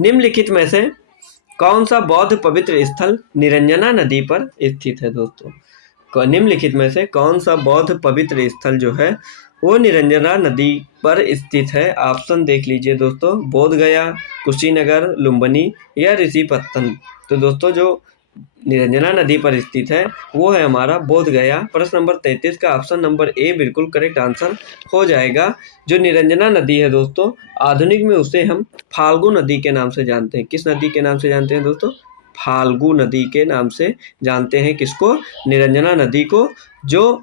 निम्नलिखित में से कौन सा बौद्ध पवित्र स्थल निरंजना नदी पर स्थित है दोस्तों? निम्नलिखित में से कौन सा बौद्ध पवित्र स्थल जो है वो निरंजना नदी पर स्थित है? ऑप्शन देख लीजिए दोस्तों, बोध गया, कुशीनगर, लुम्बिनी या ऋषिपत्तन। तो दोस्तों जो निरंजना नदी पर स्थित है वो है हमारा बोध गया। प्रश्न नंबर 33 का ऑप्शन नंबर ए बिल्कुल करेक्ट आंसर हो जाएगा। जो निरंजना नदी है दोस्तों, आधुनिक में उसे हम फाल्गु नदी के नाम से जानते हैं। किस नदी के नाम से जानते हैं दोस्तों? फाल्गु नदी के नाम से जानते हैं। किसको? निरंजना नदी को। जो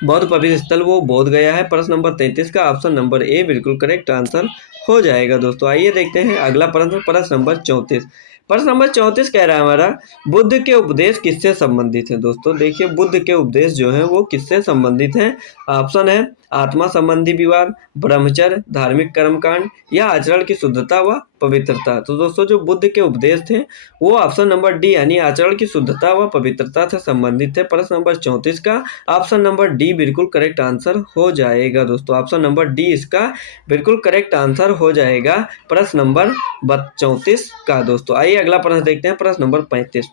बौद्ध पवित्र स्थल वो बोध गया है। प्रश्न नंबर 33 का ऑप्शन नंबर ए बिल्कुल करेक्ट आंसर हो जाएगा दोस्तों। आइए देखते हैं अगला प्रश्न, प्रश्न नंबर 34। प्रश्न नंबर 34 कह रहा है हमारा, बुद्ध के उपदेश किससे संबंधित है दोस्तों? देखिए बुद्ध के उपदेश जो है वो किससे संबंधित हैं? ऑप्शन है आत्मा संबंधी विवाद, ब्रह्मचर्य, धार्मिक कर्मकांड या आचरण की शुद्धता व पवित्रता। तो दोस्तों जो बुद्ध के उपदेश थे वो ऑप्शन नंबर डी यानी आचरण की शुद्धता व पवित्रता से संबंधित है। प्रश्न नंबर 34 का ऑप्शन नंबर डी बिल्कुल करेक्ट आंसर हो जाएगा दोस्तों। ऑप्शन नंबर डी इसका बिल्कुल करेक्ट आंसर हो जाएगा प्रश्न नंबर 34 का दोस्तों। आइए अगला प्रश्न देखते हैं, प्रश्न नंबर 35।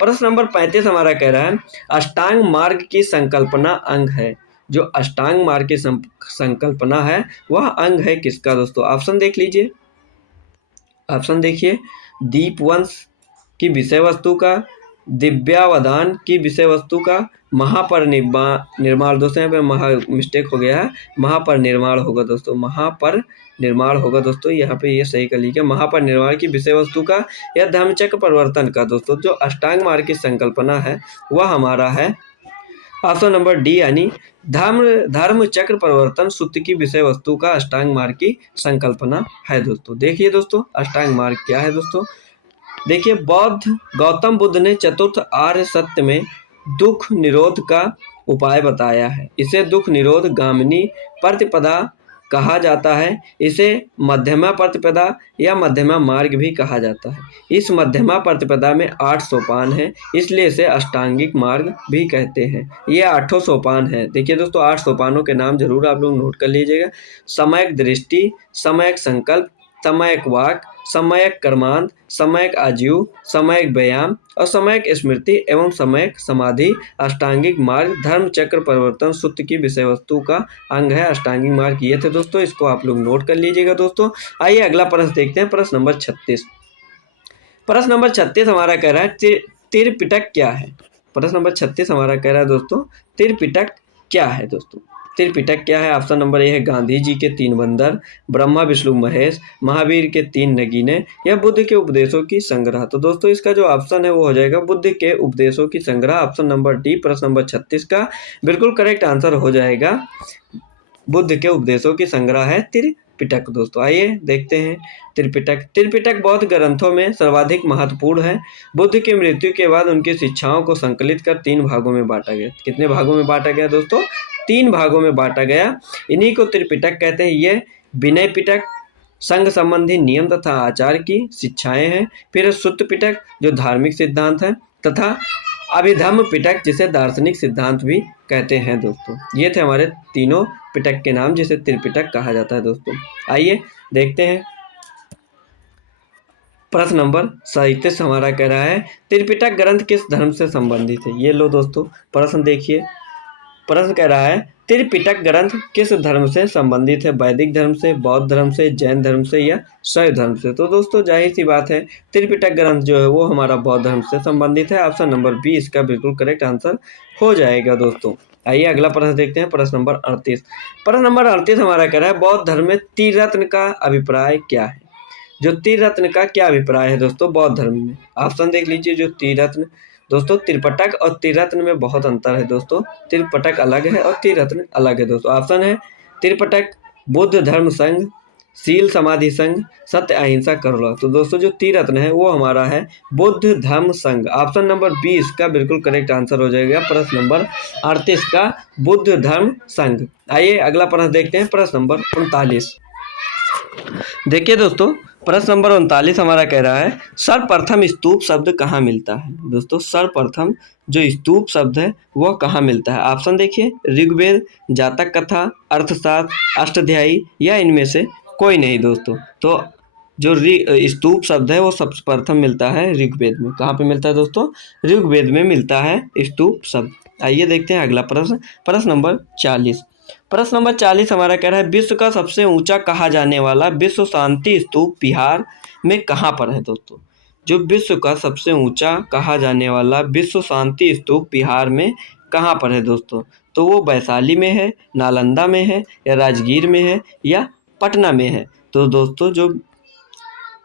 प्रश्न नंबर 35 हमारा कह रहा है, अष्टांग मार्ग की संकल्पना अंग है। जो अष्टांग मार्ग की संकल्पना है वह अंग है किसका दोस्तों? ऑप्शन देख लीजिए। ऑप्शन देखिए, दीपवंश की विषय वस्तु का, दिव्यावधान की विषय वस्तु का, महापरिनिर्वाण दोस्तों यहाँ पे मिस्टेक हो गया है, महापरिनिर्वाण होगा दोस्तों, महापरिनिर्वाण होगा दोस्तों, यहाँ पे ये सही कर लीजिए, महापरिनिर्वाण की विषय वस्तु का या धर्मचक्र परिवर्तन का दोस्तों। जो अष्टांग मार्ग की संकल्पना है वह हमारा है ऑप्शन नंबर डी यानी धर्म चक्र परिवर्तन सूत्र की विषय वस्तु का अष्टांग मार्ग की संकल्पना है दोस्तों। देखिए दोस्तों अष्टांग मार्ग क्या है दोस्तों? देखिए गौतम बुद्ध ने चतुर्थ आर्य सत्य में दुख निरोध का उपाय बताया है। इसे दुख निरोध गामिनी प्रतिपदा कहा जाता है। इसे मध्यमा प्रतिपदा या मध्यमा मार्ग भी कहा जाता है। इस मध्यमा प्रतिपदा में 8 सोपान हैं, इसलिए इसे अष्टांगिक मार्ग भी कहते हैं। ये 8 सोपान हैं। देखिए दोस्तों 8 सोपानों के नाम जरूर आप लोग नोट कर लीजिएगा। सम्यक दृष्टि, सम्यक संकल्प, सम्यक वाक, सम्यक कर्मांत, सम्यक आजीव, सम्यक व्यायाम और सम्यक स्मृति एवं सम्यक समाधि अष्टांगिक मार्ग धर्म चक्र परिवर्तन सूत्र की विषय वस्तु का अंग है। अष्टांगिक मार्ग ये थे दोस्तों, इसको आप लोग नोट कर लीजिएगा दोस्तों। आइए अगला प्रश्न देखते हैं, प्रश्न नंबर 36। प्रश्न नंबर 36 हमारा कह रहा है त्रिपिटक क्या है? प्रश्न नंबर 36 हमारा कह रहा है दोस्तों त्रिपिटक क्या है दोस्तों? त्रिपिटक क्या है? ऑप्शन नंबर ए है गांधी जी के 3 बंदर, ब्रह्मा विष्णु महेश, महावीर के 3 नगीने या बुद्ध के उपदेशों की संग्रह। तो दोस्तों इसका जो ऑप्शन है वो हो जाएगा बुद्ध के उपदेशों की संग्रह। ऑप्शन नंबर डी प्रश्न नंबर 36 का बिल्कुल करेक्ट आंसर हो जाएगा। बुद्ध के उपदेशों की संग्रह है पिटक दोस्तों। आइए देखते हैं त्रिपिटक। त्रिपिटक बौद्ध ग्रंथों में सर्वाधिक महत्वपूर्ण है। बुद्ध की मृत्यु के बाद उनकी शिक्षाओं को संकलित कर 3 भागों में बांटा गया। कितने भागों में बांटा गया दोस्तों? 3 भागों में बांटा गया। इन्हीं को त्रिपिटक कहते हैं। ये विनय पिटक, संघ संबंधी नियम तथा आचार की शिक्षाएं हैं। फिर सुत्त पिटक जो धार्मिक सिद्धांत है, तथा अभिधम्म पिटक जिसे दार्शनिक सिद्धांत भी कहते हैं दोस्तों। ये थे हमारे तीनों पिटक के नाम जिसे त्रिपिटक कहा जाता है दोस्तों। आइए देखते हैं प्रश्न नंबर 37 हमारा कह रहा है त्रिपिटक ग्रंथ किस धर्म से संबंधित है। ये लो दोस्तों प्रश्न देखिए। प्रश्न कह रहा है त्रिपिटक ग्रंथ किस धर्म से संबंधित है? वैदिक धर्म से, बौद्ध धर्म से, जैन धर्म से या शैव धर्म से? तो दोस्तों जाहिर सी बात है त्रिपिटक ग्रंथ जो है वो हमारा बौद्ध धर्म से संबंधित है। ऑप्शन नंबर बी इसका बिल्कुल करेक्ट आंसर हो जाएगा दोस्तों। आइए अगला प्रश्न देखते हैं। प्रश्न नंबर 38। प्रश्न नंबर 38 हमारा कह रहा है बौद्ध धर्म में त्रिरत्न का अभिप्राय क्या है? जो त्रिरत्न का क्या अभिप्राय है दोस्तों बौद्ध धर्म में? ऑप्शन देख लीजिए। जो त्रिरत्न दोस्तों, त्रिपटक और त्रिरत्न में बहुत अंतर है दोस्तों। त्रिपटक अलग है और त्रिरत्न अलग है दोस्तों। ऑप्शन है त्रिपटक बुद्ध धर्म संघ, शील समाधि संघ, सत्य अहिंसा करुणा। तो दोस्तों जो त्रिरत्न है वो हमारा है बुद्ध धर्म संघ। ऑप्शन नंबर 20 का बिल्कुल करेक्ट आंसर हो जाएगा प्रश्न नंबर 38 का बुद्ध धर्म संघ। आइए अगला प्रश्न देखते हैं। प्रश्न नंबर 39। देखिए दोस्तों प्रश्न नंबर 39 हमारा कह रहा है सर्वप्रथम स्तूप शब्द कहाँ मिलता है? दोस्तों सर्वप्रथम जो स्तूप शब्द है वह कहाँ मिलता है? ऑप्शन देखिए ऋग्वेद, जातक कथा, अर्थशास्त्र, अष्टाध्यायी या इनमें से कोई नहीं दोस्तों। तो जो स्तूप शब्द है वो सबसे प्रथम मिलता है ऋग्वेद में। कहाँ पे मिलता है दोस्तों? ऋग्वेद में मिलता है स्तूप शब्द। आइए देखते हैं अगला प्रश्न। प्रश्न नंबर 40। प्रश्न नंबर 40 हमारा कह रहा है विश्व का सबसे ऊंचा कहा जाने वाला विश्व शांति स्तूप बिहार में कहाँ पर है दोस्तों? जो विश्व का सबसे ऊंचा कहा जाने वाला विश्व शांति स्तूप बिहार में कहाँ पर है दोस्तों? तो वो वैशाली में है, नालंदा में है, या राजगीर में है, या पटना में है? तो दोस्तों जो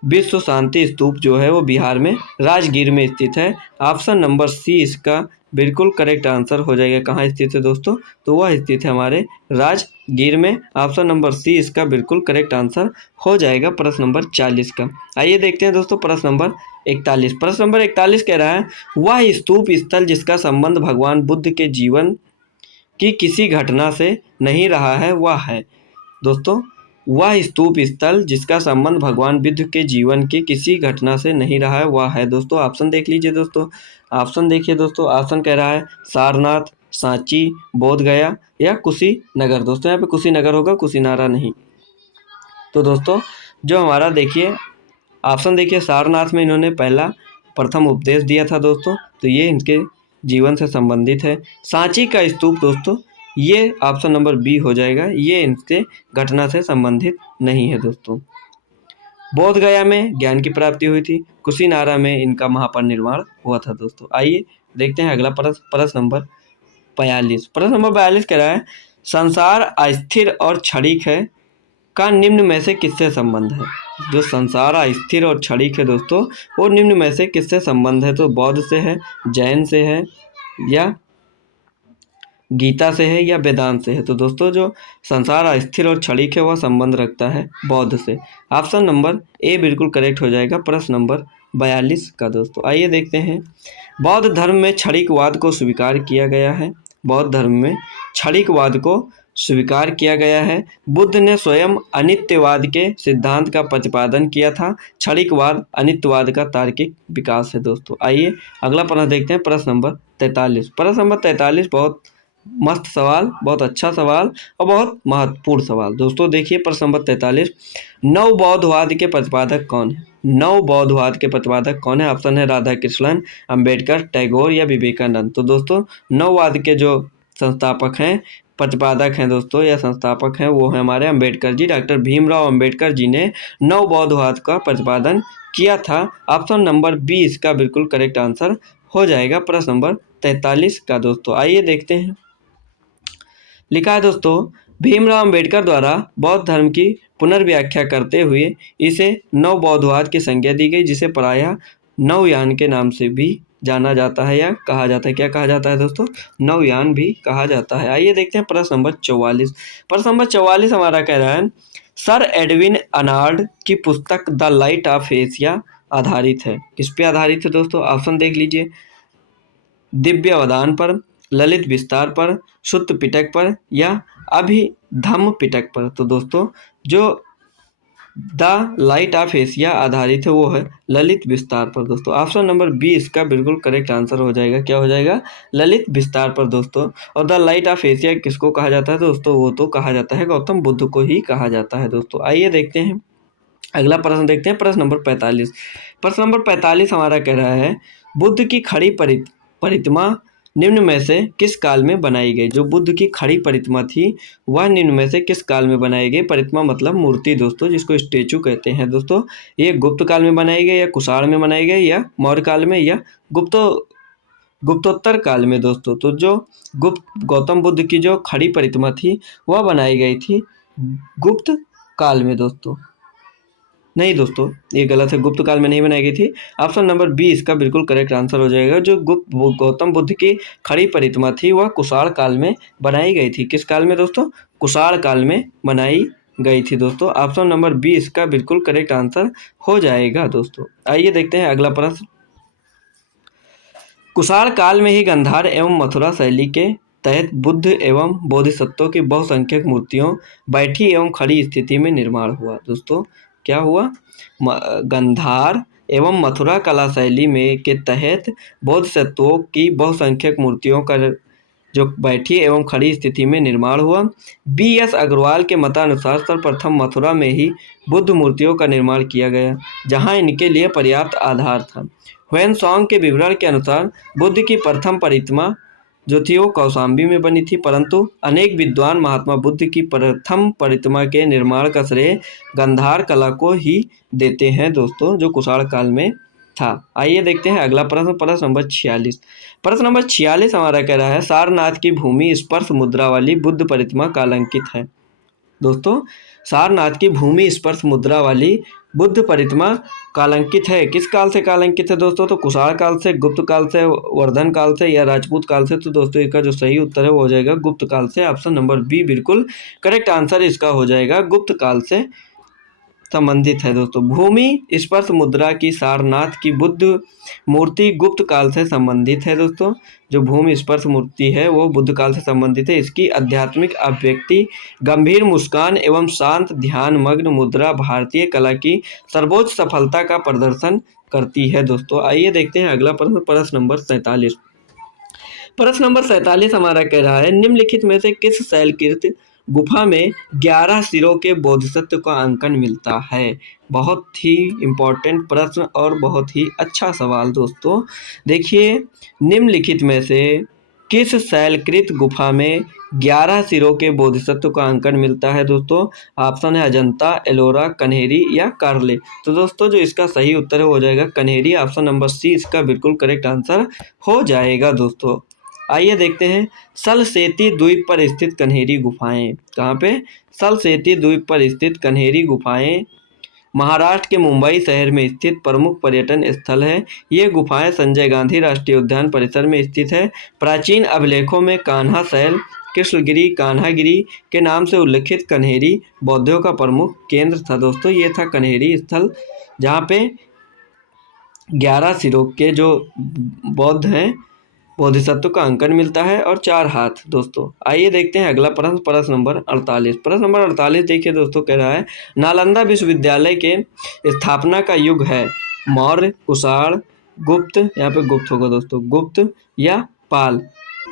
विश्व शांति स्तूप जो है वो बिहार में राजगीर में स्थित है। ऑप्शन नंबर सी इसका बिल्कुल करेक्ट आंसर हो जाएगा। कहाँ स्थित है दोस्तों? तो वह स्थित है हमारे राजगीर में। ऑप्शन नंबर सी इसका बिल्कुल करेक्ट आंसर हो जाएगा प्रश्न नंबर 40 का। आइए देखते हैं दोस्तों प्रश्न नंबर 41। प्रश्न नंबर 41 कह रहा है वह स्तूप स्थल जिसका संबंध भगवान बुद्ध के जीवन की किसी घटना से नहीं रहा है वह है? दोस्तों वह स्तूप स्थल जिसका संबंध भगवान बुद्ध के जीवन की किसी घटना से नहीं रहा है वह है दोस्तों। ऑप्शन देख लीजिए दोस्तों। ऑप्शन देखिए दोस्तों। ऑप्शन कह रहा है सारनाथ, सांची, बोध गया या कुशीनगर। दोस्तों यहाँ पे कुशीनगर होगा, कुशीनारा नहीं। तो दोस्तों जो हमारा देखिए ऑप्शन देखिए सारनाथ में इन्होंने पहला प्रथम उपदेश दिया था दोस्तों, तो ये इनके जीवन से संबंधित है। सांची का स्तूप दोस्तों ये ऑप्शन नंबर बी हो जाएगा, ये इनसे घटना से संबंधित नहीं है दोस्तों। बोध गया में ज्ञान की प्राप्ति हुई थी, कुशीनारा में इनका महापरिनिर्वाण हुआ था दोस्तों। आइए देखते हैं अगला प्रश्न नंबर 42। प्रश्न नंबर 42 कह रहा है संसार अस्थिर और क्षणिक है का निम्न में से किससे संबंध है? जो संसार अस्थिर और क्षणिक है दोस्तों वो निम्न में से किससे संबंध है? तो बौद्ध से है, जैन से है, या गीता से है, या वेदांत से है? तो दोस्तों जो संसार अस्थिर और क्षणिक है वह संबंध रखता है बौद्ध से। ऑप्शन नंबर ए बिल्कुल करेक्ट हो जाएगा प्रश्न नंबर 42 का दोस्तों। आइए देखते हैं बौद्ध धर्म में क्षणिकवाद को स्वीकार किया गया है। बौद्ध धर्म में क्षणिकवाद को स्वीकार किया गया है। बुद्ध ने स्वयं अनित्यवाद के सिद्धांत का प्रतिपादन किया था। क्षणिकवाद अनित्यवाद का तार्किक विकास है दोस्तों। आइए अगला प्रश्न देखते हैं प्रश्न नंबर 43। प्रश्न नंबर 43 बहुत मस्त सवाल, बहुत अच्छा सवाल और बहुत महत्वपूर्ण सवाल दोस्तों। देखिए प्रश्न नंबर 43 नव बौद्धवाद के प्रतिपादक कौन है? नव बौद्धवाद के प्रतिपादक कौन है? ऑप्शन है राधा कृष्णन, अंबेडकर, टैगोर या विवेकानंद। तो दोस्तों नववाद के जो संस्थापक हैं, प्रतिपादक हैं दोस्तों या संस्थापक हैं वो हैं हमारे अंबेडकर जी। डॉक्टर भीमराव अंबेडकर जी ने नव बौद्धवाद का प्रतिपादन किया था। ऑप्शन नंबर 20 का बिल्कुल करेक्ट आंसर हो जाएगा प्रश्न नंबर 43 का दोस्तों। आइए देखते हैं लिखा है दोस्तों भीमराव अंबेडकर द्वारा बौद्ध धर्म की पुनर्व्याख्या करते हुए इसे नव बौद्धवाद की संज्ञा दी गई, जिसे प्रायः नवयान के नाम से भी जाना जाता है या कहा जाता है। क्या कहा जाता है दोस्तों? नवयान भी कहा जाता है। आइए देखते हैं प्रश्न नंबर 44। प्रश्न नंबर 44 हमारा कह रहा है सर एडविन अनार्ड की पुस्तक द लाइट ऑफ एशिया आधारित है। किस पे आधारित है दोस्तों? ऑप्शन देख लीजिए, दिव्यावधान पर, ललित विस्तार पर, सुत्त पिटक पर या अभिधम्म पिटक पर। तो दोस्तों जो द लाइट ऑफ एशिया आधारित है वो है ललित विस्तार पर दोस्तों। ऑप्शन नंबर बी इसका बिल्कुल करेक्ट आंसर हो जाएगा। क्या हो जाएगा? ललित विस्तार पर दोस्तों। और द लाइट ऑफ एशिया किसको कहा जाता है दोस्तों? वो तो कहा जाता है गौतम बुद्ध को ही कहा जाता है दोस्तों। आइए देखते हैं अगला प्रश्न, देखते हैं प्रश्न नंबर 45। प्रश्न नंबर 45 हमारा कह रहा है, बुद्ध की खड़ी प्रतिमा निम्न में से किस काल में बनाई गई? जो बुद्ध की खड़ी प्रतिमा थी वह निम्न में से किस काल में बनाई गई? प्रतिमा मतलब मूर्ति दोस्तों, जिसको स्टेचू कहते हैं दोस्तों। ये गुप्त काल में बनाई गई या कुषाण में बनाई गई या मौर्य काल में या गुप्तोत्तर काल में दोस्तों। तो जो गौतम बुद्ध की जो खड़ी प्रतिमा थी वह बनाई गई थी गुप्त काल में दोस्तों। नहीं दोस्तों, ये गलत है, गुप्त काल में नहीं बनाई गई थी। ऑप्शन नंबर बी इसका बिल्कुल करेक्ट आंसर हो जाएगा। जो गौतम बुद्ध की खड़ी प्रतिमा थी वह कुषाण काल में बनाई गई थी। किस काल में दोस्तों? कुषाण काल में बनाई गई थी दोस्तों। ऑप्शन नंबर बी इसका बिल्कुल करेक्ट आंसर हो जाएगा दोस्तों। आइए देखते हैं अगला प्रश्न। कुषाण काल में ही गांधार एवं मथुरा शैली के तहत बुद्ध एवं बोधिसत्वों की बहुसंख्यक मूर्तियों बैठी एवं खड़ी स्थिति में निर्माण हुआ दोस्तों। क्या हुआ? गांधार एवं मथुरा कला शैली में के तहत बोधिसत्वों की बहुसंख्यक मूर्तियों का जो बैठी एवं खड़ी स्थिति में निर्माण हुआ। B.S. अग्रवाल के मतानुसार सर्वप्रथम मथुरा में ही बुद्ध मूर्तियों का निर्माण किया गया, जहां इनके लिए पर्याप्त आधार था। ह्वेनसांग के विवरण के अनुसार बुद्ध की प्रथम प्रतिमा जो थी वो कौशाम्बी में बनी थी, परंतु अनेक विद्वान महात्मा बुद्ध की प्रथम प्रतिमा के निर्माण का श्रेय गांधार कला को ही देते हैं दोस्तों, जो कुषाण काल में था। आइए देखते हैं अगला प्रश्न, प्रश्न नंबर 46। प्रश्न नंबर 46 हमारा कह रहा है, सारनाथ की भूमि स्पर्श मुद्रा वाली बुद्ध प्रतिमा कालंकित है। दोस्तों सारनाथ की भूमि स्पर्श मुद्रा वाली बुद्ध प्रतिमा कालंकित है। किस काल से कालंकित है दोस्तों? तो कुषाण काल से, गुप्त काल से, वर्धन काल से या राजपूत काल से। तो दोस्तों इसका जो सही उत्तर है वो हो जाएगा गुप्त काल से। ऑप्शन नंबर बी बिल्कुल करेक्ट आंसर इसका हो जाएगा, गुप्त काल से संबंधित है दोस्तों। भूमि स्पर्श मुद्रा की सारनाथ की बुद्ध मूर्ति गुप्त काल से संबंधित है दोस्तों। जो भूमि स्पर्श मूर्ति है वो बुद्ध काल से संबंधित है। इसकी आध्यात्मिक अभिव्यक्ति, गंभीर मुस्कान एवं शांत ध्यान मग्न मुद्रा भारतीय कला की सर्वोच्च सफलता का प्रदर्शन करती है दोस्तों। आइए देखते हैं अगला प्रश्न, प्रश्न नंबर 47। प्रश्न नंबर 47 हमारा कह रहा है, निम्नलिखित में से किस शैलकृत गुफा में 11 सिरों के बोधिसत्व का अंकन मिलता है? बहुत ही इम्पोर्टेंट प्रश्न और बहुत ही अच्छा सवाल दोस्तों। देखिए, निम्नलिखित में से किस शैलकृत गुफा में 11 सिरों के बोधिसत्व का अंकन मिलता है दोस्तों? ऑप्शन है अजंता, एलोरा, कन्हेरी या कार्ले। तो दोस्तों जो इसका सही उत्तर हो जाएगा कन्हेरी। ऑप्शन नंबर सी इसका बिल्कुल करेक्ट आंसर हो जाएगा दोस्तों। आइए देखते हैं सलसेती द्वीप पर स्थित कन्हेरी गुफाएं। कहाँ पे? सलसेती द्वीप पर स्थित कन्हेरी गुफाएं महाराष्ट्र के मुंबई शहर में स्थित प्रमुख पर्यटन स्थल है। ये गुफाएं संजय गांधी राष्ट्रीय उद्यान परिसर में स्थित है। प्राचीन अभिलेखों में कान्हा शैल, कृष्णगिरी, कान्हागिरी के नाम से उल्लेखित कन्हेरी बौद्धों का प्रमुख केंद्र था दोस्तों। ये था कन्हेरी स्थल, जहाँ पे 11 सिरों के जो बौद्ध हैं बोधिसत्व का अंकन मिलता है और 4 हाथ दोस्तों। आइए देखते हैं अगला प्रश्न, प्रश्न नंबर 48। प्रश्न नंबर 48 देखिए दोस्तों, कह रहा है नालंदा विश्वविद्यालय के स्थापना का युग है मौर्य, कुषाण, गुप्त, यहाँ पे गुप्त होगा दोस्तों, गुप्त या पाल।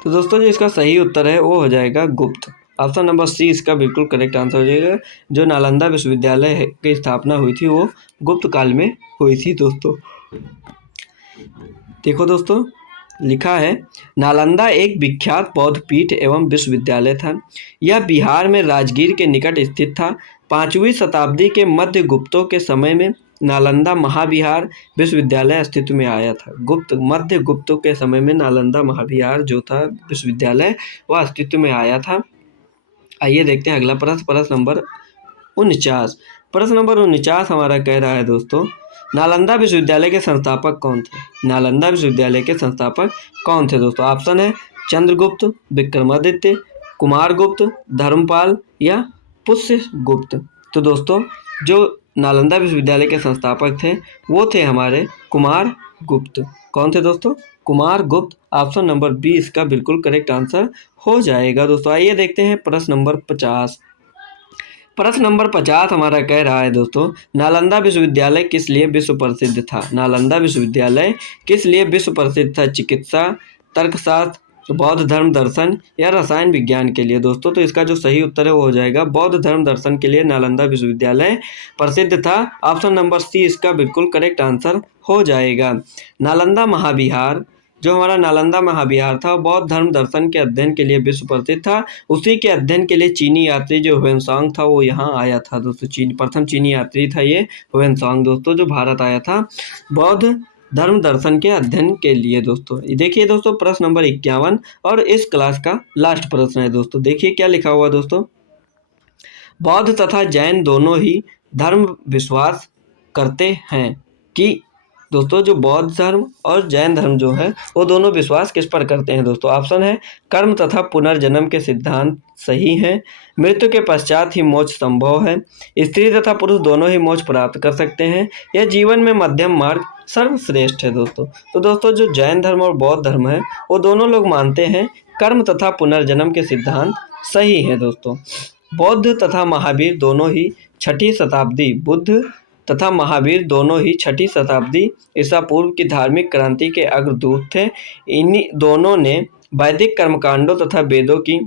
तो दोस्तों जो इसका सही उत्तर है वो हो जाएगा गुप्त। ऑप्शन नंबर सी इसका बिल्कुल करेक्ट आंसर हो जाएगा। जो नालंदा विश्वविद्यालय की स्थापना हुई थी वो गुप्त काल में हुई थी दोस्तों। देखो दोस्तों लिखा है, नालंदा एक विख्यात बौद्ध पीठ एवं विश्वविद्यालय था। यह बिहार में राजगीर के निकट स्थित था। 5वीं शताब्दी के मध्य गुप्तों के समय में नालंदा महाविहार विश्वविद्यालय अस्तित्व में आया था। मध्य गुप्तों के समय में नालंदा महाविहार जो था विश्वविद्यालय वह अस्तित्व में आया था। आइए देखते हैं अगला प्रश्न, प्रश्न नंबर 49। प्रश्न नंबर 49 हमारा कह रहा है दोस्तों, नालंदा विश्वविद्यालय के संस्थापक कौन थे? नालंदा विश्वविद्यालय के संस्थापक कौन थे दोस्तों? ऑप्शन है चंद्रगुप्त, विक्रमादित्य, कुमारगुप्त, धर्मपाल या पुष्यगुप्त। तो दोस्तों जो नालंदा विश्वविद्यालय के संस्थापक थे वो थे हमारे कुमार गुप्त। कौन थे दोस्तों? कुमार गुप्त। ऑप्शन नंबर बी इसका बिल्कुल करेक्ट आंसर हो जाएगा। दोस्तों आइए देखते हैं प्रश्न नंबर 50। प्रश्न नंबर 50 हमारा कह रहा है दोस्तों, नालंदा विश्वविद्यालय किस लिए विश्व प्रसिद्ध था? नालंदा विश्वविद्यालय किस लिए विश्व प्रसिद्ध था? चिकित्सा, तर्कशास्त्र, बौद्ध धर्म दर्शन या रसायन विज्ञान के लिए? दोस्तों तो इसका जो सही उत्तर है वो हो जाएगा बौद्ध धर्म दर्शन के लिए नालंदा विश्वविद्यालय प्रसिद्ध था। ऑप्शन नंबर सी इसका बिल्कुल करेक्ट आंसर हो जाएगा। नालंदा महाविहार, जो हमारा नालंदा महाविहार था बौद्ध धर्म दर्शन के अध्ययन के लिए विश्व प्रसिद्ध था। उसी के अध्ययन के लिए चीनी यात्री जो ह्वेनसांग था वो यहाँ आया था दोस्तों। प्रथम चीनी यात्री था ये ह्वेनसांग दोस्तों, जो भारत आया था बौद्ध धर्म दर्शन के अध्ययन के लिए। दोस्तों देखिए दोस्तों प्रश्न नंबर 51 और इस क्लास का लास्ट प्रश्न है दोस्तों। देखिए क्या लिखा हुआ दोस्तों, बौद्ध तथा जैन दोनों ही धर्म विश्वास करते हैं कि? दोस्तों जो बौद्ध धर्म और जैन धर्म जो है वो दोनों विश्वास किस पर करते हैं? दोस्तों ऑप्शन है कर्म तथा पुनर्जन्म के सिद्धांत सही हैं, मृत्यु के पश्चात ही मोक्ष संभव है, स्त्री तथा पुरुष दोनों ही मोक्ष प्राप्त कर सकते हैं, या जीवन में मध्यम मार्ग सर्वश्रेष्ठ है। दोस्तों तो दोस्तों जो जैन धर्म और बौद्ध धर्म है वो दोनों लोग मानते हैं कर्म तथा पुनर्जन्म के सिद्धांत सही है। दोस्तों बौद्ध तथा महावीर दोनों ही 6ठी शताब्दी बुद्ध तथा महावीर दोनों ही 6ठी शताब्दी ईसा पूर्व की धार्मिक क्रांति के अग्रदूत थे। इन्हीं दोनों ने वैदिक कर्मकांडों तथा वेदों की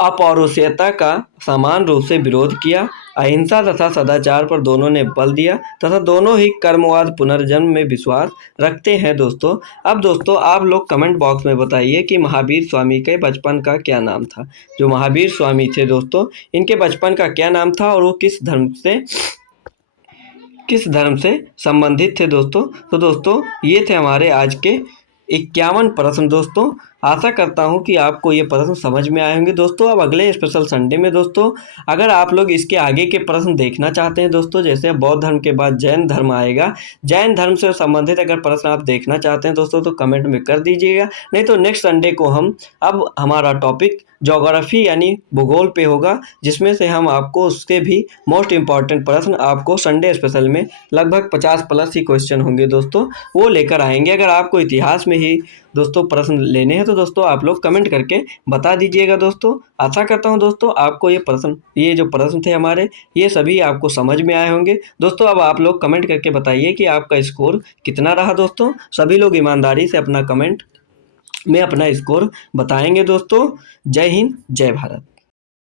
अपौरुषेयता का समान रूप से विरोध किया। अहिंसा तथा सदाचार पर दोनों ने बल दिया तथा दोनों ही कर्मवाद पुनर्जन्म में विश्वास रखते हैं। दोस्तों अब दोस्तों आप लोग कमेंट बॉक्स में बताइए कि महावीर स्वामी के बचपन का क्या नाम था। जो महावीर स्वामी थे दोस्तों इनके बचपन का क्या नाम था और वो किस धर्म से संबंधित थे दोस्तों। तो दोस्तों ये थे हमारे आज के 51 प्रश्न। दोस्तों आशा करता हूं कि आपको ये प्रश्न समझ में आए होंगे। दोस्तों अब अगले स्पेशल संडे में दोस्तों अगर आप लोग इसके आगे के प्रश्न देखना चाहते हैं दोस्तों, जैसे बौद्ध धर्म के बाद जैन धर्म आएगा, जैन धर्म से संबंधित अगर प्रश्न आप देखना चाहते हैं दोस्तों तो कमेंट में कर दीजिएगा। नहीं तो नेक्स्ट संडे को अब हमारा टॉपिक ज्योग्राफी यानी भूगोल पे होगा, जिसमें से हम आपको उसके भी मोस्ट इम्पॉर्टेंट प्रश्न आपको संडे स्पेशल में लगभग 50+ ही क्वेश्चन होंगे दोस्तों वो लेकर आएंगे। अगर आपको इतिहास में ही दोस्तों प्रश्न लेने हैं तो दोस्तों आप लोग कमेंट करके बता दीजिएगा। दोस्तों आशा करता हूं दोस्तों आपको ये जो प्रश्न थे हमारे ये सभी आपको समझ में आए होंगे। दोस्तों अब आप लोग कमेंट करके बताइए कि आपका स्कोर कितना रहा। दोस्तों सभी लोग ईमानदारी से अपना कमेंट में अपना स्कोर बताएंगे। दोस्तों जय हिंद जय भारत।